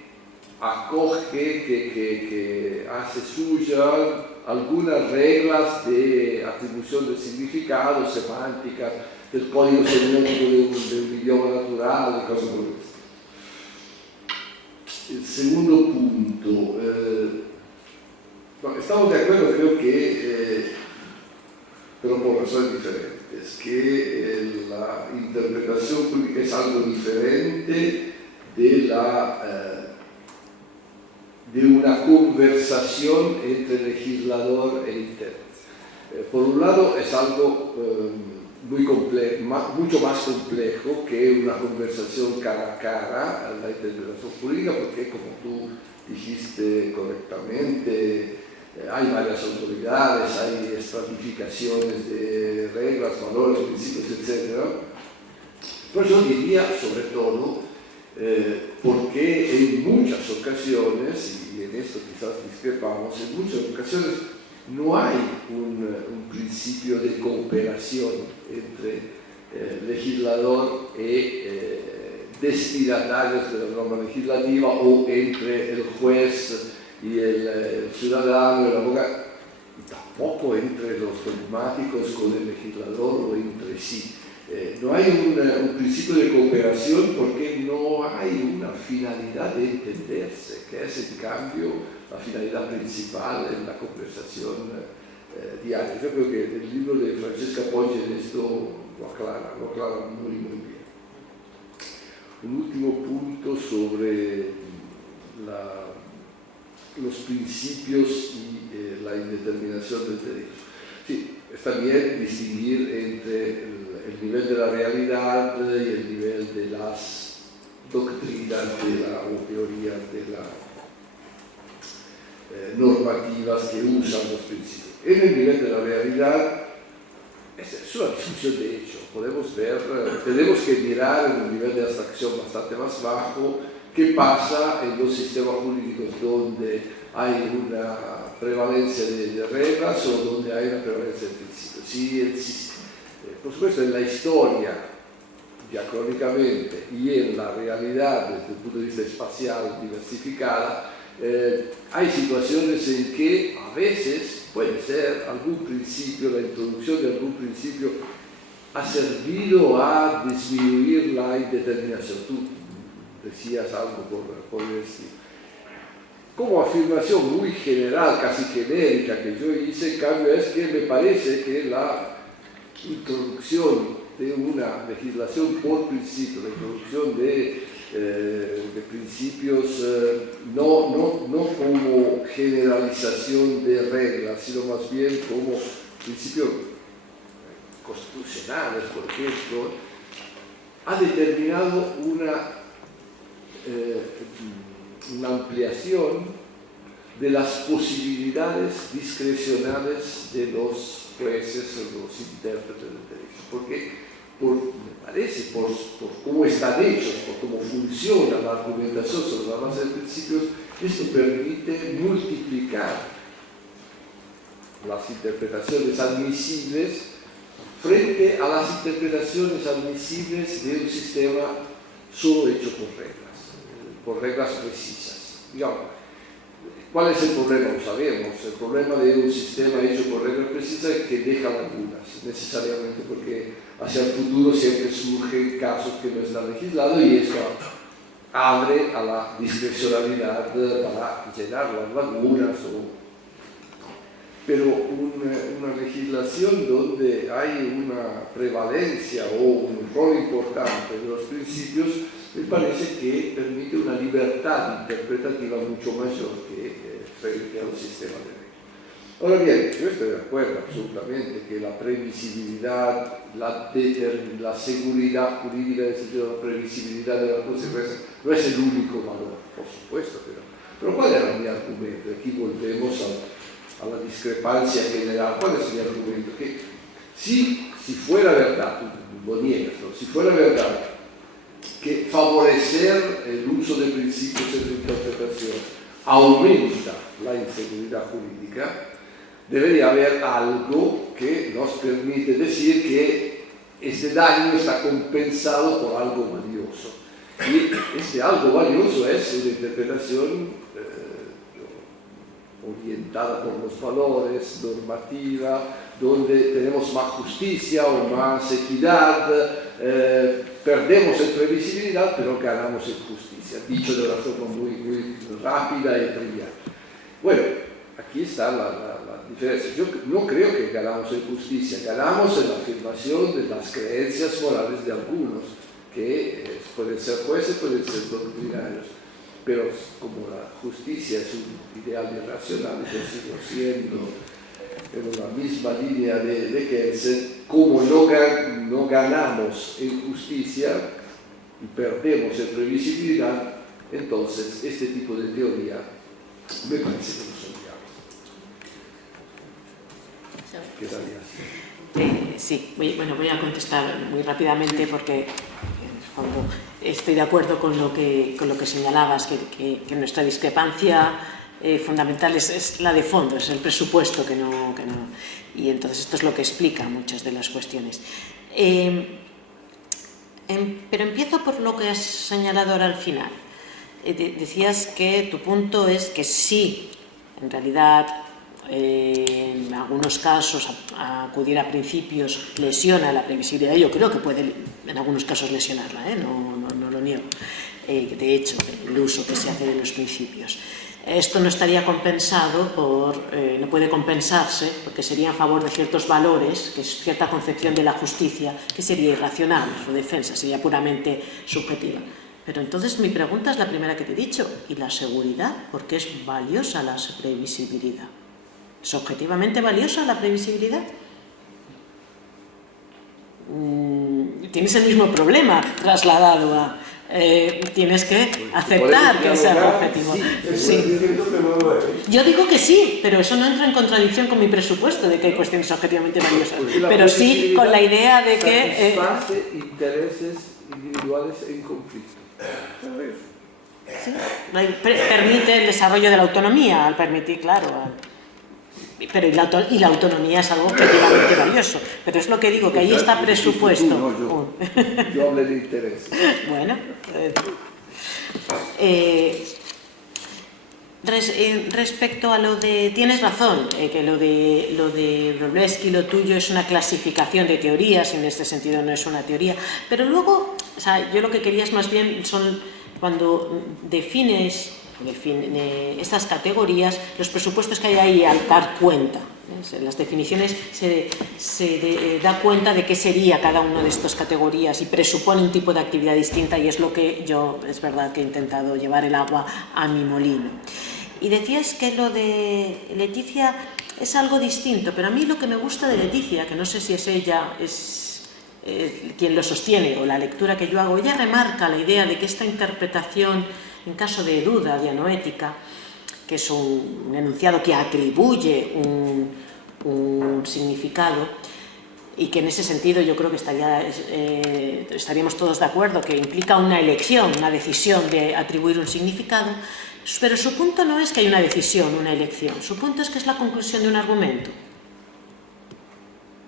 acoge, que hace suya algunas reglas de atribución de significado, semántica, del código semiótico de un idioma natural y cosas por el estilo. El segundo punto, estamos de acuerdo, creo que, pero por razones diferentes, que la interpretación pública es algo diferente de una conversación entre legislador e intérprete. Por un lado, es algo mucho más complejo que una conversación cara a cara, la interpretación jurídica, porque como tú dijiste correctamente, hay varias autoridades, hay estratificaciones de reglas, valores, principios, etc. Pero yo diría, sobre todo, porque en muchas ocasiones, y en esto quizás discrepamos, en muchas ocasiones no hay un principio de cooperación entre legislador y destinatarios de la norma legislativa, o entre el juez y el ciudadano, el abogado, y tampoco entre los dogmáticos con el legislador o entre sí. No hay un principio de cooperación porque no hay una finalidad de entenderse, que es en cambio la finalidad principal en la conversación diaria. Yo creo que el libro de Francesca Poggi en esto lo aclara muy bien. Un último punto sobre los principios y la indeterminación del derecho. Sí, está bien distinguir entre el nivel de la realidad y el nivel de las doctrinas o teorías de las normativas que usan los principios. En el nivel de la realidad es una discusión de hecho. Tenemos que mirar en un nivel de abstracción bastante más bajo qué pasa en los sistemas jurídicos donde hay una prevalencia de reglas o donde hay una prevalencia de principios. Por supuesto, en la historia, diacrónicamente, y en la realidad desde el punto de vista espacial diversificada, hay situaciones en que a veces puede ser algún principio, la introducción de algún principio ha servido a disminuir la indeterminación. Tú decías algo por el estilo. Como afirmación muy general, casi genérica que yo hice, en cambio, es que me parece que la introducción de una legislación por principio, la introducción de principios no como generalización de reglas, sino más bien como principios constitucionales, por ejemplo, ha determinado una ampliación de las posibilidades discrecionales de los jueces o los intérpretes del derecho, porque me parece, por cómo están hechos, por cómo funciona la argumentación sobre la base de principios, esto permite multiplicar las interpretaciones admisibles frente a las interpretaciones admisibles de un sistema solo hecho por reglas precisas. Digamos, ¿cuál es el problema? Lo sabemos. El problema de un sistema hecho por reglas precisas es que deja lagunas, necesariamente, porque hacia el futuro siempre surgen casos que no están legislados y eso abre a la discrecionalidad para llenar las lagunas. Pero una legislación donde hay una prevalencia o un rol importante de los principios, me parece que permite una libertad interpretativa mucho mayor que frente a un sistema de reglas. Ahora bien, yo estoy de acuerdo absolutamente que la previsibilidad, la seguridad jurídica, en el sentido de la previsibilidad de las consecuencias, no es el único valor, por supuesto, pero ¿cuál era mi argumento? Aquí volvemos a la discrepancia general. ¿Cuál es mi argumento? Que si fuera verdad, tú lo niegas, ¿no? Si fuera verdad que favorecer el uso de principios en la interpretación aumenta la inseguridad jurídica, debería haber algo que nos permite decir que este daño está compensado por algo valioso. Y este algo valioso es una interpretación orientada por los valores, normativa, donde tenemos más justicia o más equidad, perdemos en previsibilidad, pero ganamos en justicia, dicho de una forma muy rápida y trivial. Bueno, aquí está la diferencia. Yo no creo que ganamos en justicia, ganamos en la afirmación de las creencias morales de algunos, que pueden ser jueces, pueden ser doctrinarios. Pero como la justicia es un ideal irracional, yo sigo siendo en la misma línea de Kelsen, como no ganamos en justicia y perdemos en previsibilidad, entonces este tipo de teoría me parece que no son viables. ¿Qué sabías? Sí, voy a contestar muy rápidamente porque en el fondo estoy de acuerdo con lo que señalabas, que nuestra discrepancia fundamental es la de fondo, es el presupuesto que no. Y entonces esto es lo que explica muchas de las cuestiones. Pero empiezo por lo que has señalado ahora al final. Decías que tu punto es que sí, en realidad, en algunos casos acudir a principios lesiona la previsibilidad. Yo creo que puede en algunos casos lesionarla, no lo niego. De hecho, el uso que se hace de los principios. Esto no estaría compensado no puede compensarse porque sería en favor de ciertos valores, que es cierta concepción de la justicia, que sería irracional, su defensa sería puramente subjetiva. Pero entonces mi pregunta es la primera que te he dicho, ¿y la seguridad? ¿Por qué es valiosa la previsibilidad? ¿Es objetivamente valiosa la previsibilidad? Tienes el mismo problema trasladado a... tienes que aceptar que es algo objetivo. Sí. Yo digo que sí, pero eso no entra en contradicción con mi presupuesto de que hay cuestiones objetivamente valiosas. Pero sí con la idea de que... satisface intereses individuales en conflicto. Sí, permite el desarrollo de la autonomía, al permitir, claro... Pero y la autonomía es algo objetivamente valioso, pero es lo que digo, que ahí está presupuesto. Yo hablé de interés. Bueno, respecto a lo de, tienes razón, que lo de Wroblewski, lo tuyo es una clasificación de teorías, en este sentido no es una teoría, pero luego, o sea, yo lo que quería es más bien, son cuando defines estas categorías, los presupuestos que hay ahí al dar cuenta. En las definiciones se da cuenta de qué sería cada una de estas categorías y presupone un tipo de actividad distinta, y es lo que yo, es verdad que he intentado llevar el agua a mi molino. Y decías que lo de Leticia es algo distinto, pero a mí lo que me gusta de Leticia, que no sé si es ella, es quien lo sostiene o la lectura que yo hago, ella remarca la idea de que esta interpretación en caso de duda dianoética, que es un enunciado que atribuye un significado, y que en ese sentido yo creo que estaríamos todos de acuerdo, que implica una elección, una decisión de atribuir un significado, pero su punto no es que hay una decisión, una elección, su punto es que es la conclusión de un argumento.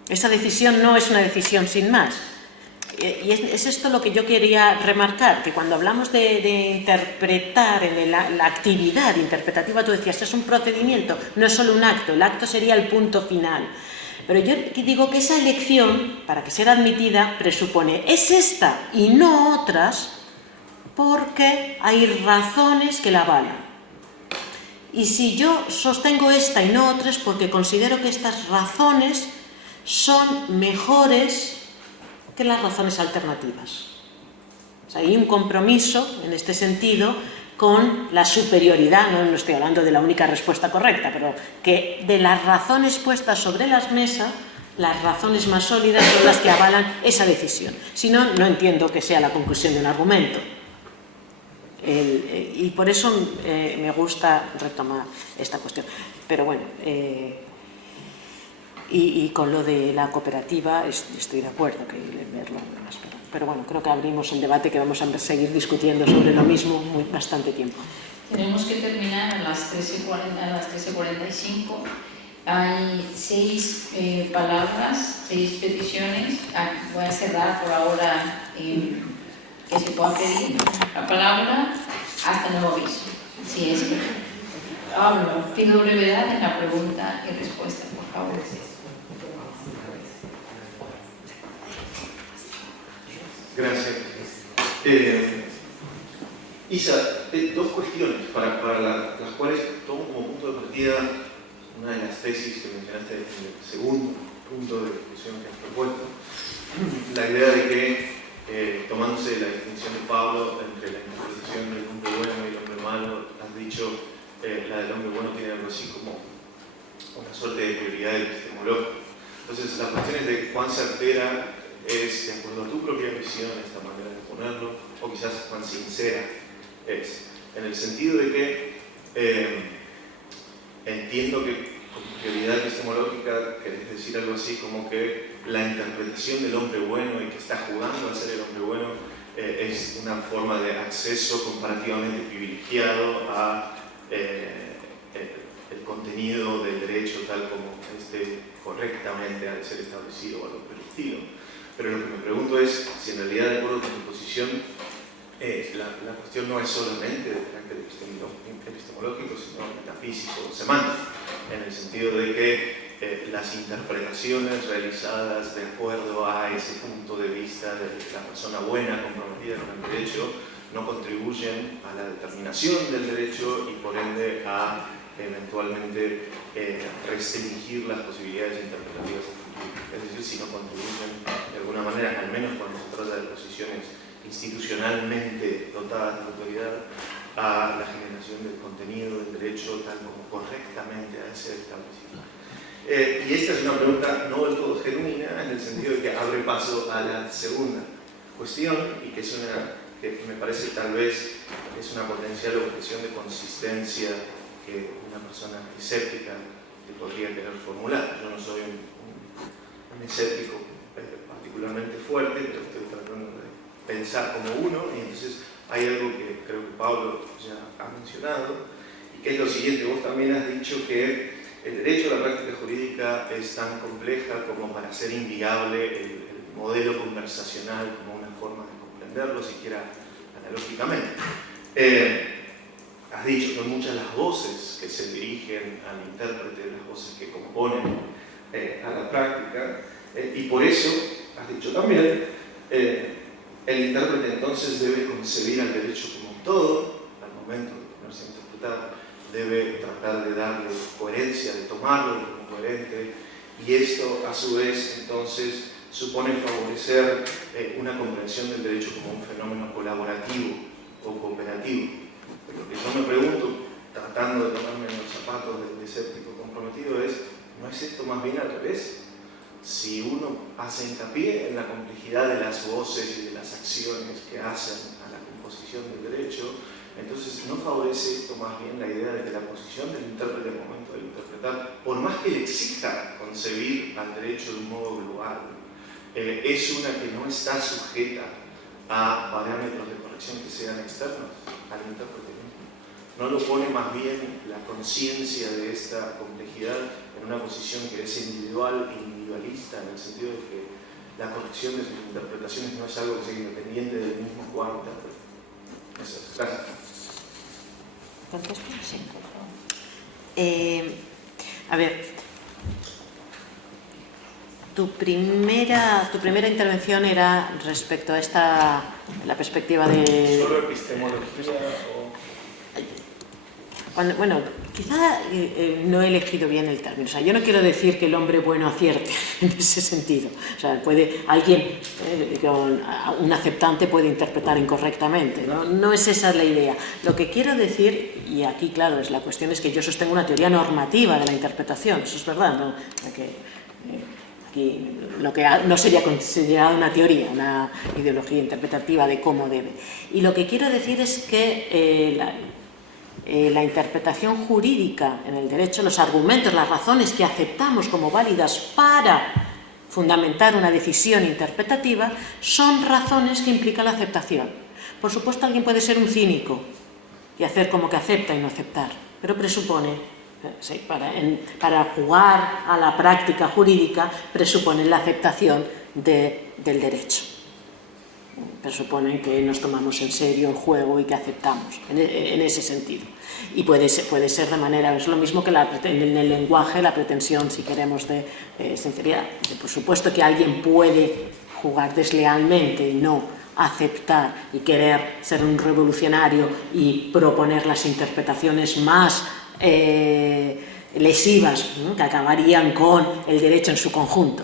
Esa decisión no es una decisión sin más. Y es esto lo que yo quería remarcar, que cuando hablamos de interpretar en la actividad interpretativa, tú decías, es un procedimiento, no es solo un acto, el acto sería el punto final. Pero yo digo que esa elección, para que sea admitida, presupone, es esta y no otras, porque hay razones que la avalan. Y si yo sostengo esta y no otras, porque considero que estas razones son mejores que las razones alternativas. O sea, hay un compromiso en este sentido con la superioridad, no estoy hablando de la única respuesta correcta, pero que de las razones puestas sobre las mesas, las razones más sólidas son las que avalan esa decisión. Si no, no entiendo que sea la conclusión de un argumento. Y por eso me gusta retomar esta cuestión. Pero bueno... Y con lo de la cooperativa estoy de acuerdo que verlo más, pero bueno, creo que abrimos el debate que vamos a seguir discutiendo sobre lo mismo bastante tiempo. Tenemos que terminar a las 13:40, a las 13:45. Hay 6 palabras, 6 peticiones. Voy a cerrar por ahora que se pueda pedir la palabra hasta nuevo aviso. Si es que pido brevedad en la pregunta y respuesta, por favor. Gracias. Isa, 2 cuestiones para las cuales tomo como punto de partida una de las tesis que mencionaste en el segundo punto de discusión que has propuesto. La idea de que, tomándose la distinción de Pablo entre la interpretación del hombre bueno y el hombre malo, has dicho la del hombre bueno tiene algo así como una suerte de prioridad epistemológica. Entonces, la cuestión es de cuán certera es, de acuerdo a tu propia visión, esta manera de ponerlo, o quizás cuán sincera es. En el sentido de que entiendo que como prioridad epistemológica querés decir algo así como que la interpretación del hombre bueno y que está jugando a ser el hombre bueno es una forma de acceso comparativamente privilegiado a el contenido del derecho tal como esté correctamente ha de ser establecido o algo por el estilo. Pero lo que me pregunto es si en realidad, de acuerdo con tu posición, la cuestión no es solamente de carácter epistemológico, sino metafísico o semántico, en el sentido de que las interpretaciones realizadas de acuerdo a ese punto de vista de la persona buena comprometida con el derecho no contribuyen a la determinación del derecho y por ende a eventualmente restringir las posibilidades interpretativas del futuro. Es decir, si no contribuyen de alguna manera, al menos cuando se trata de posiciones institucionalmente dotadas de autoridad, a la generación del contenido del derecho tal como correctamente ha de ser establecido. Y esta es una pregunta no del todo genuina, en el sentido de que abre paso a la segunda cuestión, y que es una que me parece tal vez es una potencial objeción de consistencia que una persona escéptica te podría querer formular. Yo no soy un escéptico particularmente fuerte, pero estoy tratando de pensar como uno, y entonces hay algo que creo que Pablo ya ha mencionado, y que es lo siguiente. Vos también has dicho que el derecho a la práctica jurídica es tan compleja como para ser inviable el modelo conversacional como una forma de comprenderlo, siquiera analógicamente. Has dicho que son muchas las voces que se dirigen al intérprete, las voces que componen a la práctica, y por eso, has dicho también, el intérprete entonces debe concebir al derecho como un todo, al momento de ponerse a interpretar, debe tratar de darle coherencia, de tomarlo como coherente, y esto a su vez entonces supone favorecer una comprensión del derecho como un fenómeno colaborativo o cooperativo. Pero lo que yo me pregunto, tratando de tomarme en los zapatos del escéptico comprometido, es, ¿no es esto más bien al revés? Si uno hace hincapié en la complejidad de las voces y de las acciones que hacen a la composición del derecho, entonces ¿no favorece esto más bien la idea de que la posición del intérprete al momento de interpretar, por más que le exija concebir al derecho de un modo global, es una que no está sujeta a parámetros de corrección que sean externos al intérprete mismo? ¿No lo pone más bien la conciencia de esta complejidad en una posición que es individual e individualista, en el sentido de que la corrección de sus interpretaciones no es algo que sea independiente del mismo cual intérprete? Gracias. Sí. A ver, tu primera intervención era respecto a la perspectiva de... ¿Solo epistemología o...? Bueno, quizá no he elegido bien el término. O sea, yo no quiero decir que el hombre bueno acierte en ese sentido. O sea, alguien, un aceptante puede interpretar incorrectamente. No es esa la idea. Lo que quiero decir, y aquí, claro, la cuestión es que yo sostengo una teoría normativa de la interpretación. Eso es verdad, ¿no? Aquí lo que no sería considerado una teoría, una ideología interpretativa de cómo debe. Y lo que quiero decir es que la interpretación jurídica en el derecho, los argumentos, las razones que aceptamos como válidas para fundamentar una decisión interpretativa son razones que implican la aceptación. Por supuesto, alguien puede ser un cínico y hacer como que acepta y no aceptar, pero presupone, sí, para jugar a la práctica jurídica, presupone la aceptación del derecho. Presuponen que nos tomamos en serio el juego y que aceptamos, en ese sentido. Y puede ser de manera, es lo mismo que en el lenguaje, la pretensión, si queremos, de sinceridad. Por supuesto que alguien puede jugar deslealmente y no aceptar y querer ser un revolucionario y proponer las interpretaciones más lesivas, ¿no?, que acabarían con el derecho en su conjunto.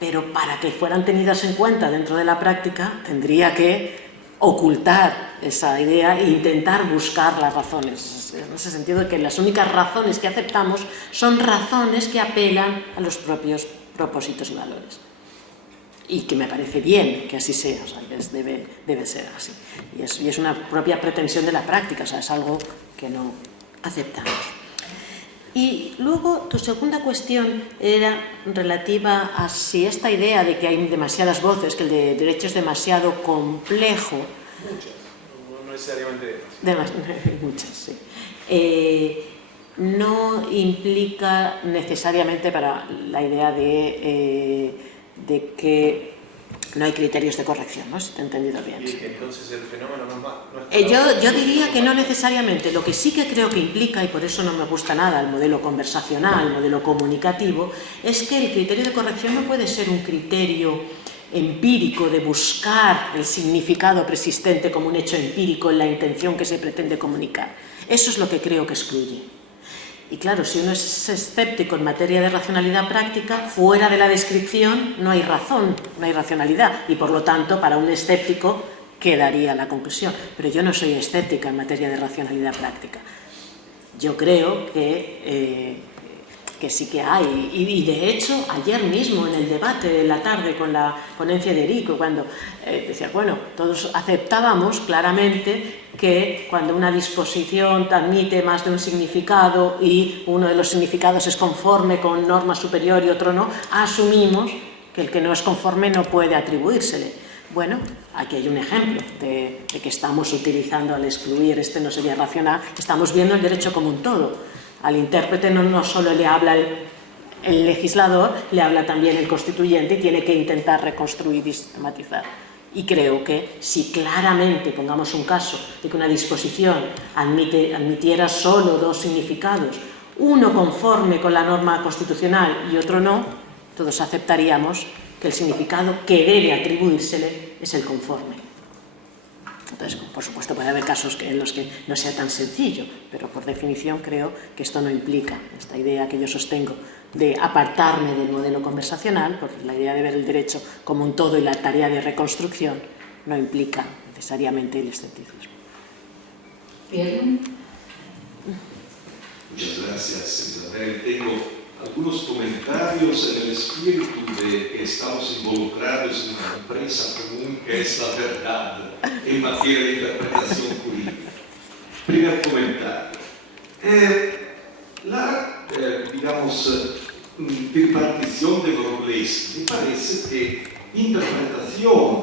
Pero para que fueran tenidas en cuenta dentro de la práctica, tendría que ocultar esa idea e intentar buscar las razones. En ese sentido, de que las únicas razones que aceptamos son razones que apelan a los propios propósitos y valores. Y que me parece bien que así sea, o sea, que debe ser así. Y es una propia pretensión de la práctica, o sea, es algo que no aceptamos. Y luego tu segunda cuestión era relativa a si esta idea de que hay demasiadas voces, que el de derecho es demasiado complejo. Muchas, no necesariamente muchas, sí. No implica necesariamente para la idea de que no hay criterios de corrección, ¿no? Si te he entendido bien. Y que entonces el fenómeno no es yo diría que no necesariamente. Lo que sí que creo que implica, y por eso no me gusta nada el modelo conversacional, el modelo comunicativo, es que el criterio de corrección no puede ser un criterio empírico de buscar el significado persistente como un hecho empírico en la intención que se pretende comunicar. Eso es lo que creo que excluye. Y claro, si uno es escéptico en materia de racionalidad práctica, fuera de la descripción no hay razón, no hay racionalidad, y por lo tanto, para un escéptico quedaría la conclusión. Pero yo no soy escéptica en materia de racionalidad práctica. Yo creo que sí que hay, y de hecho, ayer mismo en el debate de la tarde con la ponencia de Erico, cuando decía, bueno, todos aceptábamos claramente que cuando una disposición admite más de un significado y uno de los significados es conforme con norma superior y otro no, asumimos que el que no es conforme no puede atribuírsele. Bueno, aquí hay un ejemplo de que estamos utilizando al excluir, no sería racional, estamos viendo el derecho como un todo. Al intérprete no solo le habla el legislador, le habla también el constituyente y tiene que intentar reconstruir y sistematizar. Y creo que si claramente, pongamos un caso, de que una disposición admitiera solo dos significados, uno conforme con la norma constitucional y otro no, todos aceptaríamos que el significado que debe atribuírsele es el conforme. Entonces, por supuesto, puede haber casos en los que no sea tan sencillo, pero por definición creo que esto no implica esta idea que yo sostengo de apartarme del modelo conversacional, porque la idea de ver el derecho como un todo y la tarea de reconstrucción no implica necesariamente el escepticismo. Bien. Muchas gracias, Isabel. Tengo algunos comentarios en el espíritu de que estamos involucrados en una empresa común que es la verdad en materia de interpretación jurídica. Primer comentario. La, digamos, bipartición de Wroblewski me parece que interpretación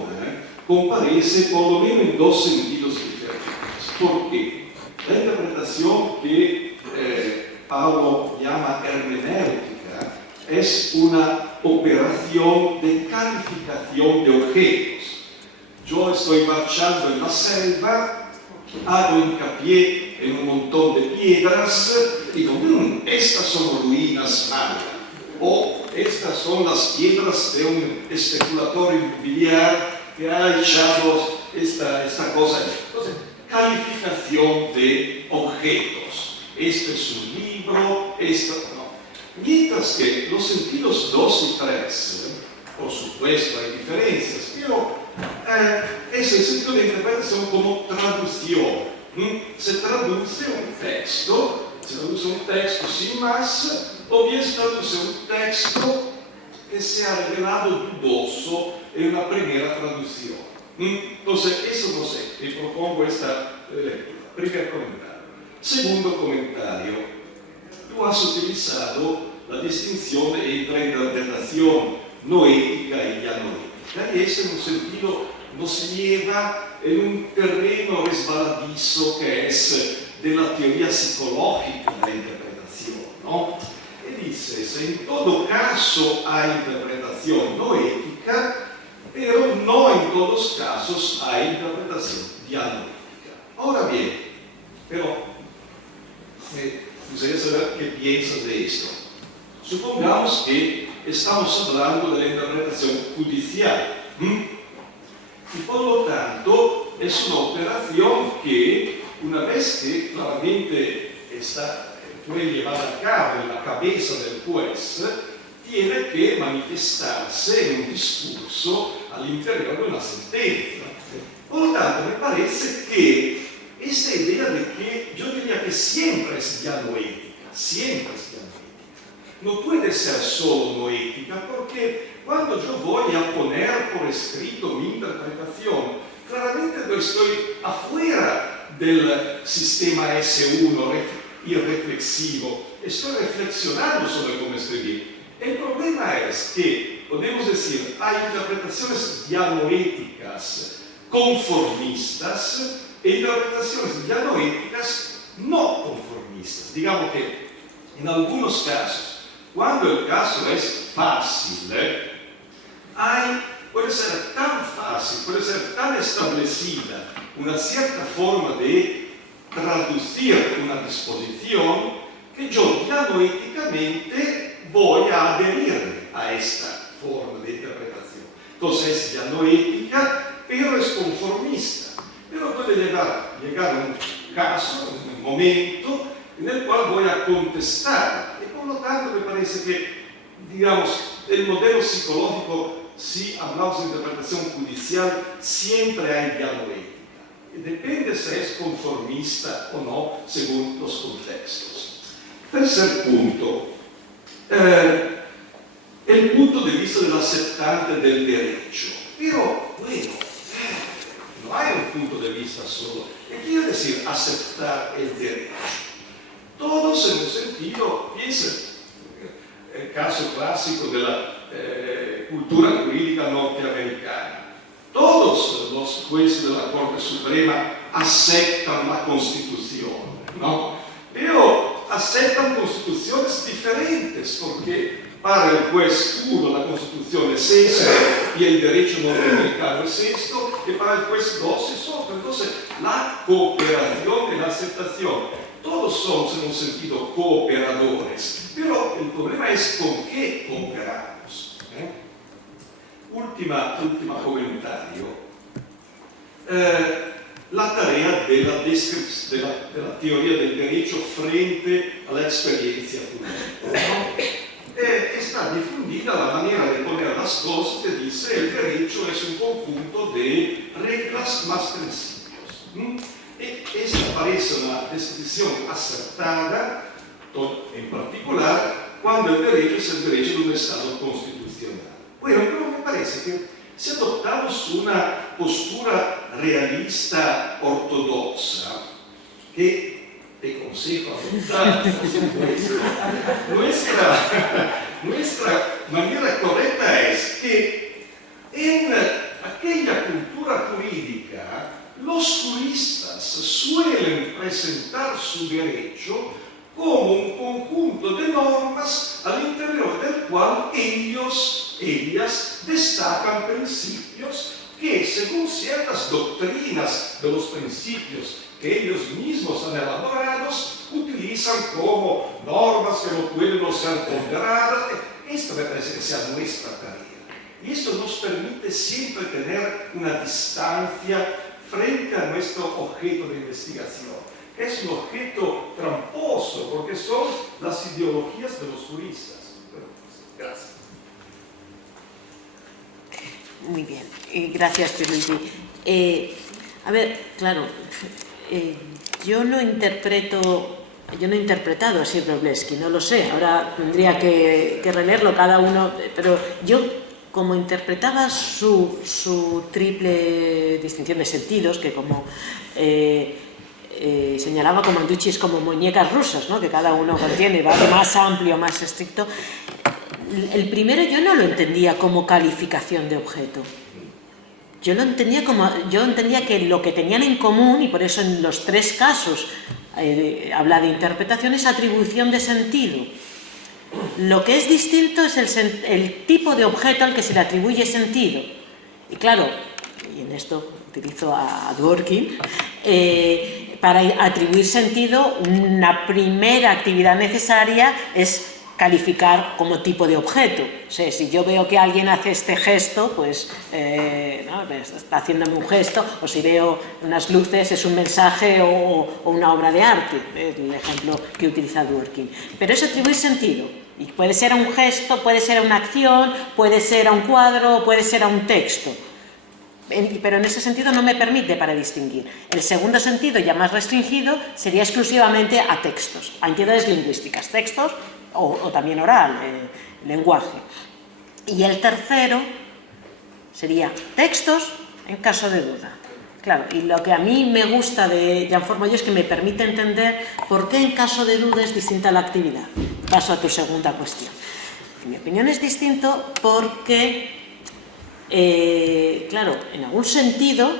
comparece por lo menos en dos sentidos diferentes. ¿Por qué? La interpretación que Paulo llama hermenéutica es una operación de calificación de objetos. Yo estoy marchando en la selva, hago hincapié en un montón de piedras, digo, estas son ruinas mayas, o estas son las piedras de un especulador inmobiliario que ha echado esta cosa. Entonces, calificación de objetos. Esto es un libro, esto no. Mientras que los sentidos 2 y 3, por supuesto hay diferencias, pero es el sentido de interpretación como traducción. Se traduce un texto sin más, o bien se traduce un texto que se ha revelado dudoso en la primera traducción. Entonces, eso no sé, y propongo esta lectura. Primer comentario. Segundo comentario. Tú has utilizado la distinción entre interpretación no ética y ya no ética. y ese en un sentido nos lleva en un terreno resbaladizo que es de la teoría psicológica de la interpretación, ¿no? Y dices, en todo caso hay interpretación no ética, pero no en todos los casos hay interpretación dialógica. Ahora bien, pero me gustaría saber qué piensas de esto. Supongamos que estamos hablando de la interpretación judicial. Y por lo tanto es una operación que, una vez que claramente fue llevada a cabo en la cabeza del juez, tiene que manifestarse en un discurso al interior de una sentencia. Por lo tanto, me parece que esta idea de que yo diría que siempre es ya no ética, siempre es ya no ética, no puede ser solo no ética, porque cuando yo voy a poner por escrito mi interpretación, claramente no estoy afuera del sistema S1 irreflexivo, estoy reflexionando sobre cómo escribir. El problema es que, podemos decir, hay interpretaciones dianoéticas conformistas e interpretaciones dianoéticas no conformistas. Digamos que en algunos casos, cuando el caso es fácil, puede ser tan fácil, puede ser tan establecida una cierta forma de traducir una disposición que yo dianoéticamente voy a adherir a esta forma de interpretación. Entonces es dianoética, pero es conformista. Pero puede llegar un caso, un momento en el cual voy a contestar. Y por lo tanto me parece que, digamos, el modelo psicológico, si hablamos de interpretación judicial, siempre hay dianoética. Depende si es conformista o no, según los contextos. Tercer punto. El punto de vista del aceptante del derecho. Pero, bueno, no hay un punto de vista solo. ¿Qué quiere decir aceptar el derecho? Todos en un sentido, piensen, el caso clásico de la cultura jurídica norteamericana. Todos los jueces de la Corte Suprema aceptan la Constitución, ¿no? Pero aceptan constituciones diferentes, porque para el juez uno la Constitución es esta y el derecho norteamericano es esto, y para el juez 2 es otro. Entonces, la cooperación y la aceptación, todos somos en un sentido cooperadores, pero el problema es con qué cooperamos. Última comentario. La tarea de la teoría del derecho frente a la experiencia jurídica. Está difundida la manera de poner las cosas que dice el derecho es un conjunto de reglas más principios. Esta parece una descripción acertada, en particular cuando el derecho es el derecho de un Estado constitucional. Bueno, pero me parece que si adoptamos una postura realista ortodoxa, que te aconsejo adoptar, por supuesto, nuestra manera correcta es que en aquella cultura jurídica los juristas suelen presentar su derecho como un conjunto de normas al interior del cual ellas destacan principios que, según ciertas doctrinas de los principios que ellos mismos han elaborado, utilizan como normas que no pueden no ser ponderadas. Esto me parece que sea nuestra tarea. Y esto nos permite siempre tener una distancia frente a nuestro objeto de investigación, que es un objeto tramposo, porque son las ideologías de los juristas. Gracias. Muy bien, gracias, Pierluigi. A ver, claro, yo no he interpretado así Wroblewski, no lo sé, ahora tendría que releerlo cada uno, pero yo, como interpretaba su triple distinción de sentidos, que como señalaba Commanducci, es como muñecas rusas, ¿no? Que cada uno contiene, va de más amplio, más estricto. El primero yo no lo entendía como calificación de objeto. yo entendía que lo que tenían en común, y por eso en los tres casos habla de interpretación, es atribución de sentido. Lo que es distinto es el tipo de objeto al que se le atribuye sentido. Y claro, y en esto utilizo a Dworkin, para atribuir sentido, una primera actividad necesaria es calificar como tipo de objeto. O sea, si yo veo que alguien hace este gesto, pues ¿no? Está haciéndome un gesto, o si veo unas luces es un mensaje o una obra de arte, el ejemplo que utiliza Dworkin. Pero es atribuir sentido, y puede ser a un gesto, puede ser a una acción, puede ser a un cuadro, puede ser a un texto. Pero en ese sentido no me permite para distinguir. El segundo sentido, ya más restringido, sería exclusivamente a textos, a entidades lingüísticas, textos o también oral, lenguaje. Y el tercero sería textos en caso de duda. Claro, y lo que a mí me gusta de Jan Formolló es que me permite entender por qué en caso de duda es distinta la actividad. Paso a tu segunda cuestión. En mi opinión es distinto porque, claro, en algún sentido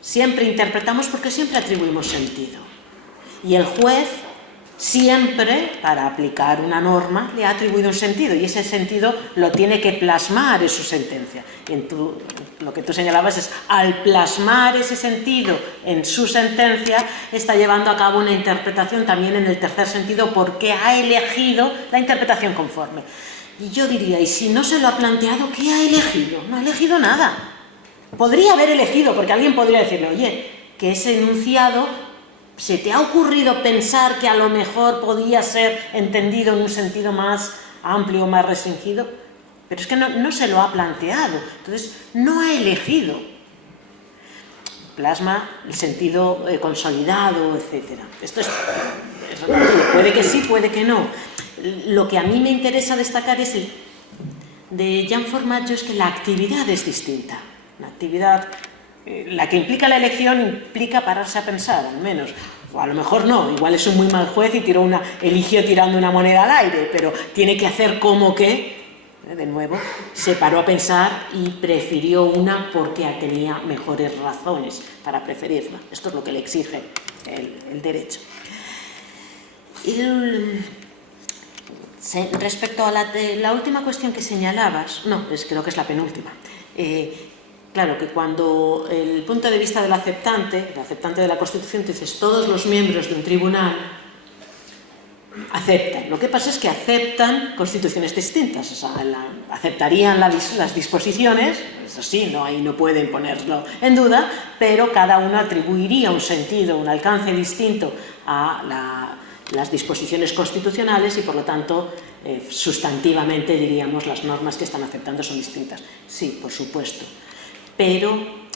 siempre interpretamos porque siempre atribuimos sentido. Y el juez siempre, para aplicar una norma, le ha atribuido un sentido, y ese sentido lo tiene que plasmar en su sentencia. Y lo que tú señalabas es, al plasmar ese sentido en su sentencia, está llevando a cabo una interpretación también en el tercer sentido, porque ha elegido la interpretación conforme. Y yo diría, ¿y si no se lo ha planteado, qué ha elegido? No ha elegido nada. Podría haber elegido, porque alguien podría decirle, oye, que ese enunciado, ¿se te ha ocurrido pensar que a lo mejor podía ser entendido en un sentido más amplio o más restringido? Pero es que no se lo ha planteado, entonces no ha elegido. Plasma el sentido consolidado, etc. Esto es relativo, puede que sí, puede que no. Lo que a mí me interesa destacar es de Jan Formaggio, es que la actividad es distinta. La actividad, la que implica la elección, implica pararse a pensar, al menos. O a lo mejor no, igual es un muy mal juez y eligió tirando una moneda al aire, pero tiene que hacer como que, de nuevo, se paró a pensar y prefirió una porque tenía mejores razones para preferirla. Esto es lo que le exige el derecho. Respecto a la última cuestión que señalabas, creo que es la penúltima. Claro, que cuando el punto de vista del aceptante de la Constitución, te dices, todos los miembros de un tribunal aceptan. Lo que pasa es que aceptan constituciones distintas, o sea, aceptarían las disposiciones, eso sí, ahí no pueden ponerlo en duda, pero cada uno atribuiría un sentido, un alcance distinto a las disposiciones constitucionales y, por lo tanto, sustantivamente diríamos las normas que están aceptando son distintas. Sí, por supuesto. Pero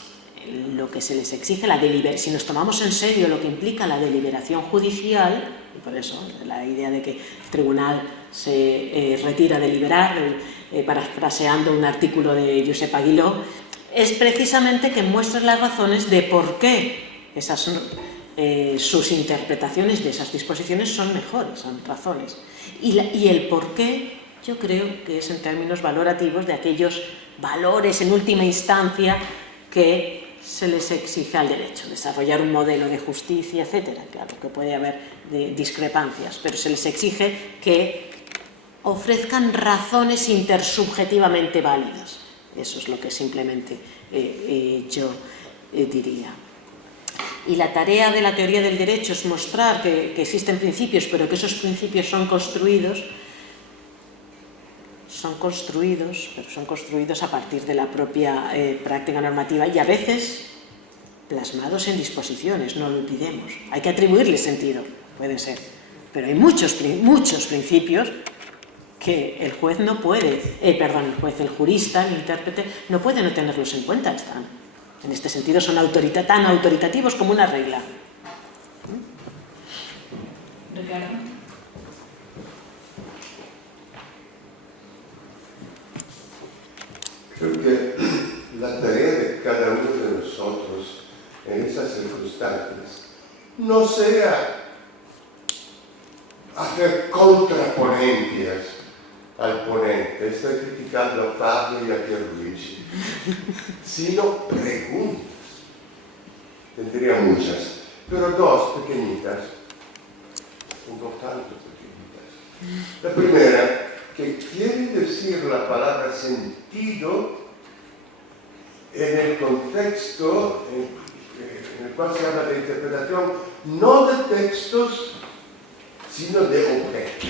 lo que se les exige, si nos tomamos en serio lo que implica la deliberación judicial, y por eso la idea de que el tribunal se retira a deliberar, parafraseando un artículo de Josep Aguiló, es precisamente que muestren las razones de por qué sus interpretaciones de esas disposiciones son mejores, son razones. Y el por qué, yo creo que es en términos valorativos de aquellos valores en última instancia que se les exige al derecho, desarrollar un modelo de justicia, etcétera. Claro que puede haber discrepancias, pero se les exige que ofrezcan razones intersubjetivamente válidas. Eso es lo que simplemente yo diría. Y la tarea de la teoría del derecho es mostrar que existen principios, pero que esos principios son construidos, pero son construidos a partir de la propia práctica normativa y a veces plasmados en disposiciones, no lo olvidemos. Hay que atribuirles sentido, pueden ser, pero hay muchos principios que el juez no puede, el jurista, el intérprete, no puede no tenerlos en cuenta. En este sentido son tan autoritativos como una regla. Ricardo. Creo que la tarea de cada uno de nosotros en esas circunstancias no sea hacer contraponencias al ponente, estoy criticando a Fabio y a Pierluigi, sino preguntas. Tendría muchas, pero dos pequeñitas, un tanto pequeñitas. La primera, que quiere decir la palabra sentido en el contexto en el cual se habla de interpretación, no de textos, sino de objetos.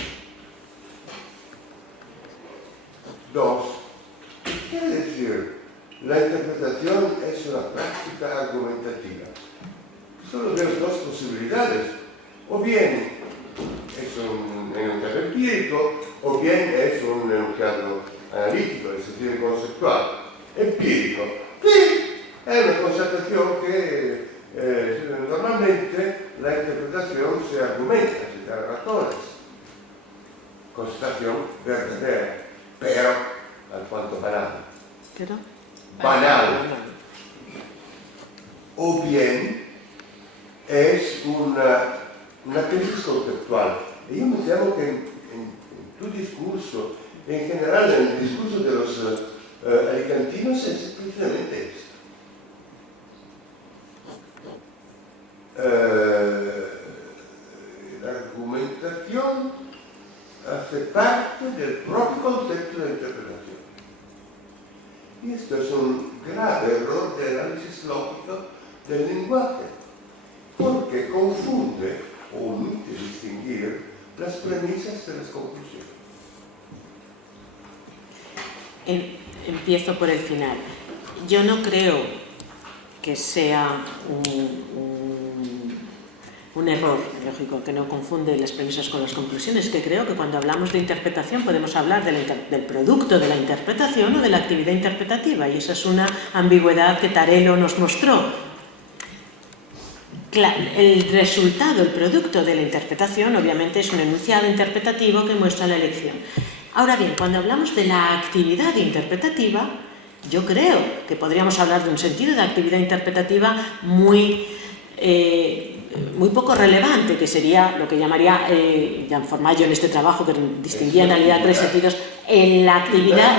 Dos, ¿qué quiere decir? La interpretación es una práctica argumentativa. Solo veo dos posibilidades. O bien es un enunciado empírico, o bien es un enunciado analítico, es decir, conceptual. Empírico. Sí, es una constatación que normalmente la interpretación se argumenta, se da razones. Constatación verdadera, pero alquanto banal. ¿Pero? Banal. O bien es una tesis conceptual. Y yo me temo que en tu discurso, en general en el discurso de los alicantinos, es precisamente esto. La argumentación hace parte del propio concepto de interpretación. Y esto es un grave error de análisis lógico del lenguaje, porque confunde o omite distinguir las premisas de las conclusiones. Empiezo por el final. Yo no creo que sea un error lógico, que no confunde las premisas con las conclusiones, que creo que cuando hablamos de interpretación podemos hablar del producto de la interpretación o de la actividad interpretativa, y esa es una ambigüedad que Tarello nos mostró. El resultado, el producto de la interpretación, obviamente es un enunciado interpretativo que muestra la elección. Ahora bien, cuando hablamos de la actividad interpretativa, yo creo que podríamos hablar de un sentido de actividad interpretativa muy poco relevante, que sería lo que llamaría Jan Formaggio en este trabajo, que distinguía en realidad tres sentidos, en la actividad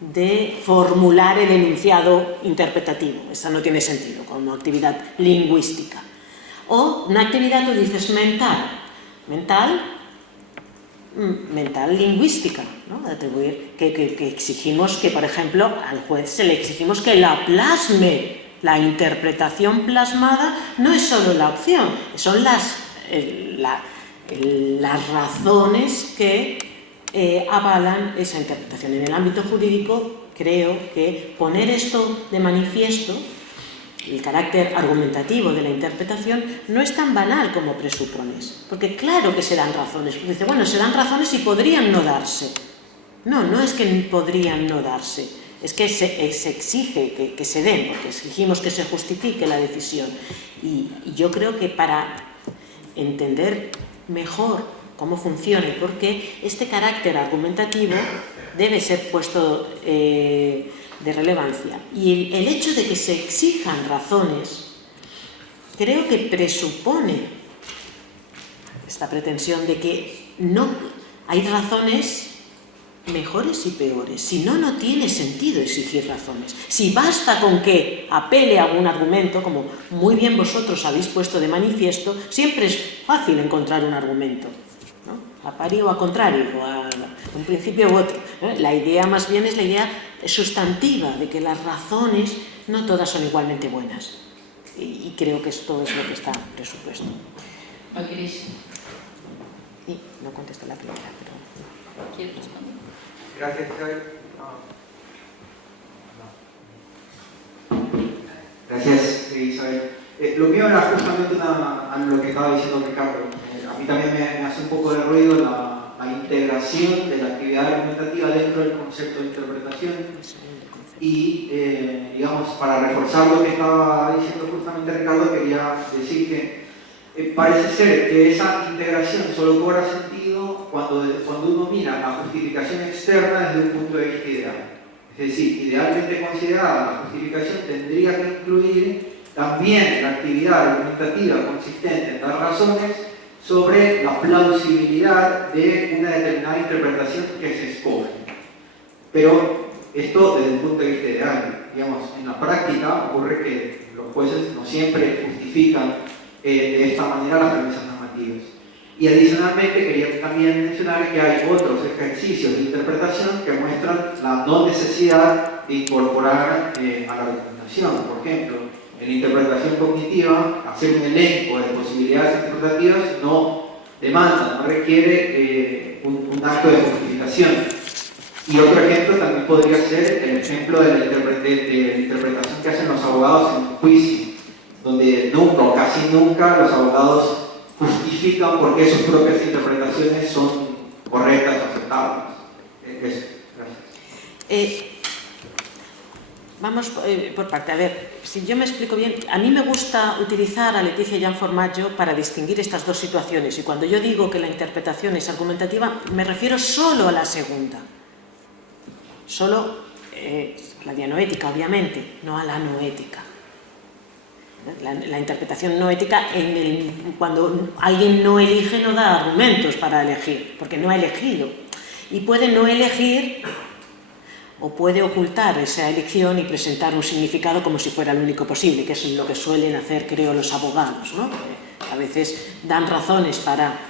de formular el enunciado interpretativo. Esa no tiene sentido como actividad lingüística. O una actividad, tú dices, mental lingüística, ¿no? De atribuir que exigimos que, por ejemplo, al juez se le exigimos que la plasme. La interpretación plasmada no es solo la opción, son las razones que avalan esa interpretación. En el ámbito jurídico creo que poner esto de manifiesto, el carácter argumentativo de la interpretación, no es tan banal como presupones, porque claro que se dan razones. Dice, bueno, se dan razones y podrían no darse. No es que podrían no darse. Es que se exige que se den, porque exigimos que se justifique la decisión. Y yo creo que para entender mejor cómo funciona y por qué, este carácter argumentativo debe ser puesto de relevancia. Y el hecho de que se exijan razones, creo que presupone esta pretensión de que no hay razones mejores y peores. Si no, no tiene sentido exigir razones. Si basta con que apele a algún argumento, como muy bien vosotros habéis puesto de manifiesto, siempre es fácil encontrar un argumento, ¿no? A pari o a contrario, o a un principio u otro. La idea más bien es la idea sustantiva de que las razones no todas son igualmente buenas. Y creo que esto es lo que está presupuesto. Cris. Y no contesto la primera, pero... ¿Quieres responder? Gracias, Isabel. Gracias, Isabel. Lo mío era justamente a lo que estaba diciendo Ricardo. A mí también me hace un poco de ruido la integración de la actividad argumentativa dentro del concepto de interpretación. Y, digamos, para reforzar lo que estaba diciendo justamente Ricardo, quería decir que parece ser que esa integración solo cobra sentido cuando uno mira la justificación externa desde un punto de vista ideal. Es decir, idealmente considerada, la justificación tendría que incluir también la actividad argumentativa consistente en dar razones sobre la plausibilidad de una determinada interpretación que se escoge. Pero esto desde el punto de vista ideal, digamos, en la práctica ocurre que los jueces no siempre justifican de esta manera las premisas normativas. Y adicionalmente quería también mencionar que hay otros ejercicios de interpretación que muestran la no necesidad de incorporar a la documentación. Por ejemplo, en la interpretación cognitiva, hacer un elenco de posibilidades interpretativas no demanda, no requiere un acto de justificación. Y otro ejemplo también podría ser el ejemplo de la interpretación que hacen los abogados en un juicio, donde nunca o casi nunca los abogados justifican por qué sus propias interpretaciones son correctas o aceptables. Eso, gracias. Vamos por parte. A ver, si yo me explico bien, a mí me gusta utilizar a Leticia Gianformaggio para distinguir estas dos situaciones. Y cuando yo digo que la interpretación es argumentativa, me refiero solo a la segunda. Solo la dianoética, obviamente, no a la noética. La interpretación no ética, cuando alguien no elige, no da argumentos para elegir, porque no ha elegido. Y puede no elegir o puede ocultar esa elección y presentar un significado como si fuera el único posible, que es lo que suelen hacer, creo, los abogados, ¿no? A veces dan razones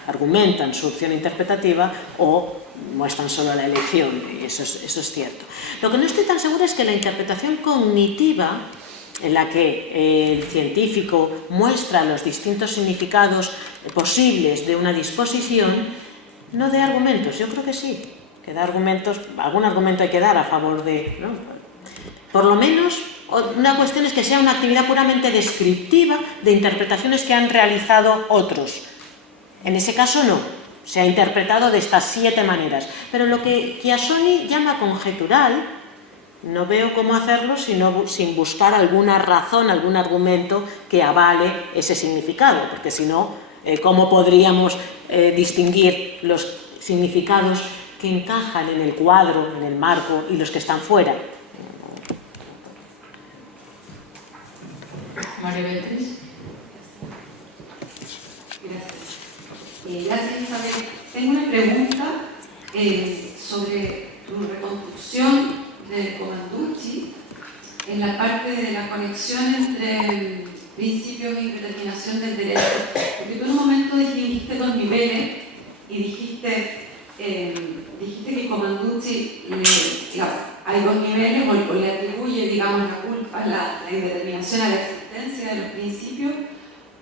argumentan su opción interpretativa o muestran solo la elección, y eso es cierto. Lo que no estoy tan segura es que la interpretación cognitiva, en la que el científico muestra los distintos significados posibles de una disposición, no dé argumentos. Yo creo que sí, que da argumentos, algún argumento hay que dar a favor de, ¿no? Por lo menos, una cuestión es que sea una actividad puramente descriptiva de interpretaciones que han realizado otros. En ese caso no, se ha interpretado de estas 7 maneras. Pero lo que Chiassoni llama conjetural, no veo cómo hacerlo sin buscar alguna razón, algún argumento que avale ese significado, porque si no, ¿cómo podríamos distinguir los significados que encajan en el cuadro, en el marco, y los que están fuera? María Beatriz. Gracias. Gracias, Isabel. Tengo una pregunta sobre tu reconstrucción de Commanducci en la parte de la conexión entre principios y determinación del derecho. Porque tú en un momento distinguiste 2 niveles y dijiste que Commanducci hay 2 niveles o le atribuye, digamos, la culpa, la indeterminación a la existencia de los principios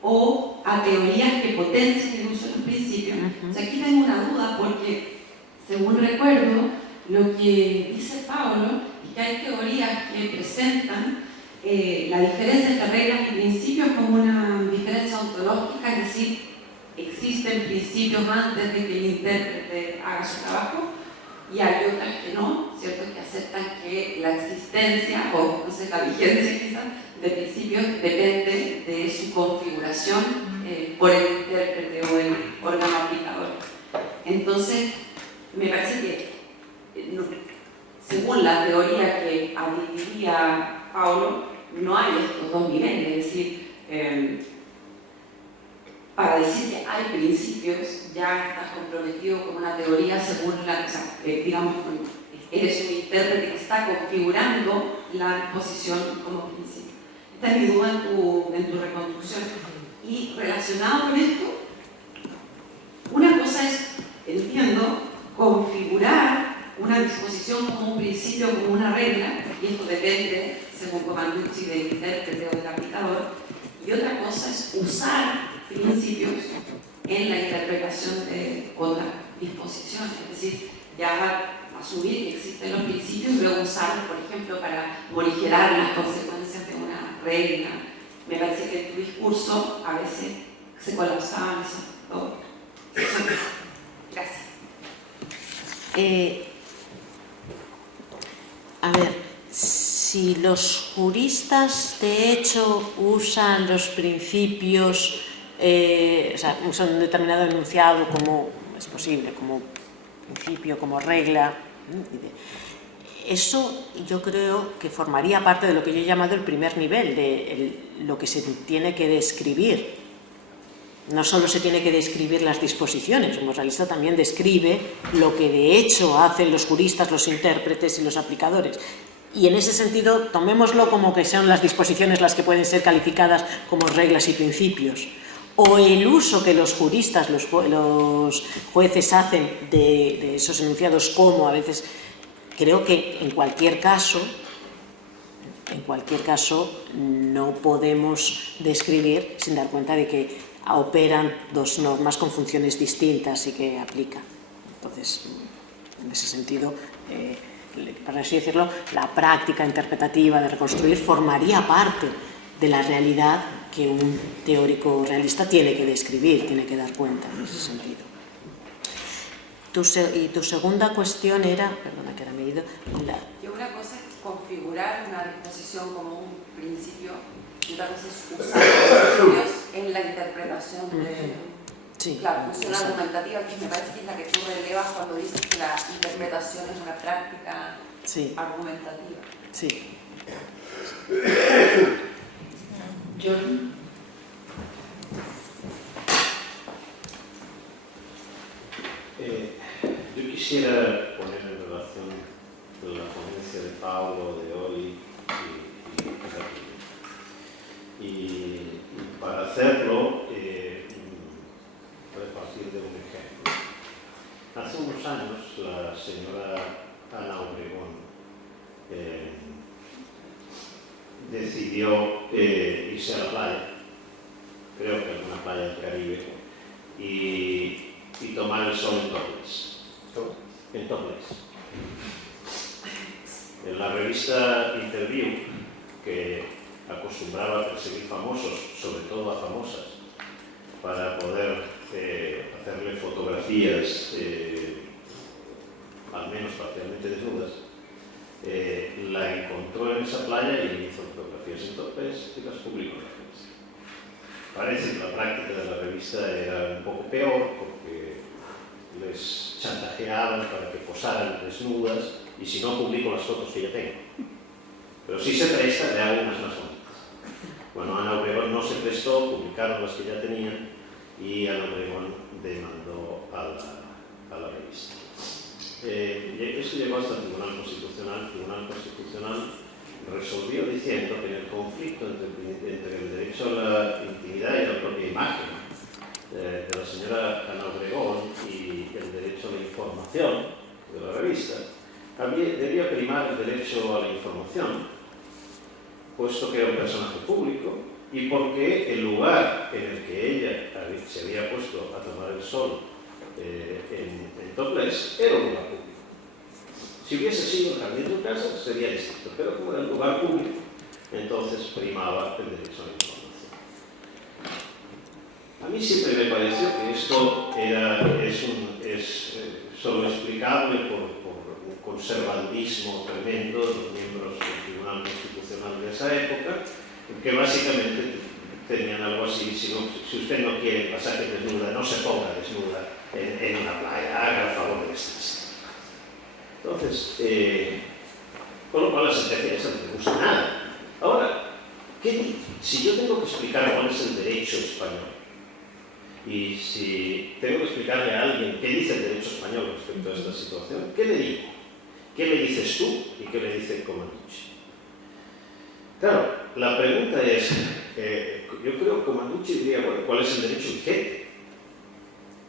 o a teorías que potencian el uso de los principios. O sea, aquí tengo una duda porque, según recuerdo, lo que dice Pablo es que hay teorías que presentan la diferencia entre reglas y principios como una diferencia ontológica, es decir, existen principios antes de que el intérprete haga su trabajo, y hay otras que no, ¿cierto? Que aceptan que la existencia, o no sé, la vigencia quizás, de principios depende de su configuración por el intérprete o el órgano aplicador. Entonces, me parece que según la teoría que admitiría Paulo, no hay estos 2 niveles, es decir, para decir que hay principios ya estás comprometido con una teoría según la, o sea, digamos, eres un intérprete que está configurando la posición como principio. Esta es mi duda en tu reconstrucción. Y relacionado con esto, una cosa es, entiendo, configurar una disposición como un principio, como una regla, y esto depende, según Commanducci, del intérprete o del aplicador, y otra cosa es usar principios en la interpretación de otra disposición, es decir, ya asumir que existen los principios y luego usarlos, por ejemplo, para morigerar las consecuencias de una regla. Me parece que en tu discurso a veces se colapsaban esos dos. Gracias. A ver, si los juristas de hecho usan los principios, o sea, usan un determinado enunciado como es posible, como principio, como regla, eso yo creo que formaría parte de lo que yo he llamado el primer nivel, de lo que se tiene que describir. no solo se tiene que describir las disposiciones, un moralista también describe lo que de hecho hacen los juristas, los intérpretes y los aplicadores. Y en ese sentido, tomémoslo como que son las disposiciones las que pueden ser calificadas como reglas y principios. O el uso que los juristas, los jueces hacen de esos enunciados, como a veces, creo que en cualquier caso no podemos describir sin dar cuenta de que operan dos normas con funciones distintas y que aplican. Entonces, en ese sentido, para así decirlo, la práctica interpretativa de reconstruir formaría parte de la realidad que un teórico realista tiene que describir, tiene que dar cuenta en ese sentido. Y tu segunda cuestión era, perdona que ahora me he ido, que una cosa es configurar una disposición como un principio y otra cosa es usar los principios en la interpretación de la función argumentativa, que me parece que es la que tú relevas cuando dices que la interpretación es una práctica argumentativa. Sí. Yo quisiera poner en relación la ponencia de Paulo, de Oli y para hacerlo voy a partir de un ejemplo. Hace unos años la señora Ana Obregón decidió irse a la playa, creo que a alguna playa del Caribe, y tomar el sol en topless. En la revista Interview, que acostumbraba a perseguir famosos, sobre todo a famosas, para poder hacerle fotografías, al menos parcialmente desnudas, la encontró en esa playa y le hizo fotografías en topless y las publicó en la revista. Parece que la práctica de la revista era un poco peor porque les chantajeaban para que posaran desnudas y si no publico las fotos que ya tengo. Pero si se presta, le hago unas más bonitas. Bueno, Ana Obregón no se prestó, publicaron las que ya tenían y Ana Obregón demandó a la revista. Esto llegó hasta el Tribunal Constitucional. El Tribunal Constitucional resolvió diciendo que en el conflicto entre el derecho a la intimidad y la propia imagen de la señora Ana Obregón y el derecho a la información de la revista, debía primar el derecho a la información, puesto que era un personaje público y porque el lugar en el que ella se había puesto a tomar el sol en topless era un lugar público. Si hubiese sido el jardín de tu casa sería distinto, pero como era un lugar público, entonces primaba el derecho a la información. A mí siempre me pareció que esto es solo explicable por un conservadurismo tremendo de los miembros del Tribunal Constitucional de esa época, que básicamente tenían algo así: si usted no quiere pasar desnuda, no se ponga desnuda en una playa, haga el favor de vestirse. Entonces, con lo cual la sentencia esa no me gusta nada. Ahora, si yo tengo que explicar cuál es el derecho español, y si tengo que explicarle a alguien qué dice el derecho español respecto a esta situación, ¿qué le digo? ¿Qué le dices tú y qué le dice Comanducci? Claro, la pregunta es, yo creo que Comanducci diría, bueno, ¿cuál es el derecho vigente?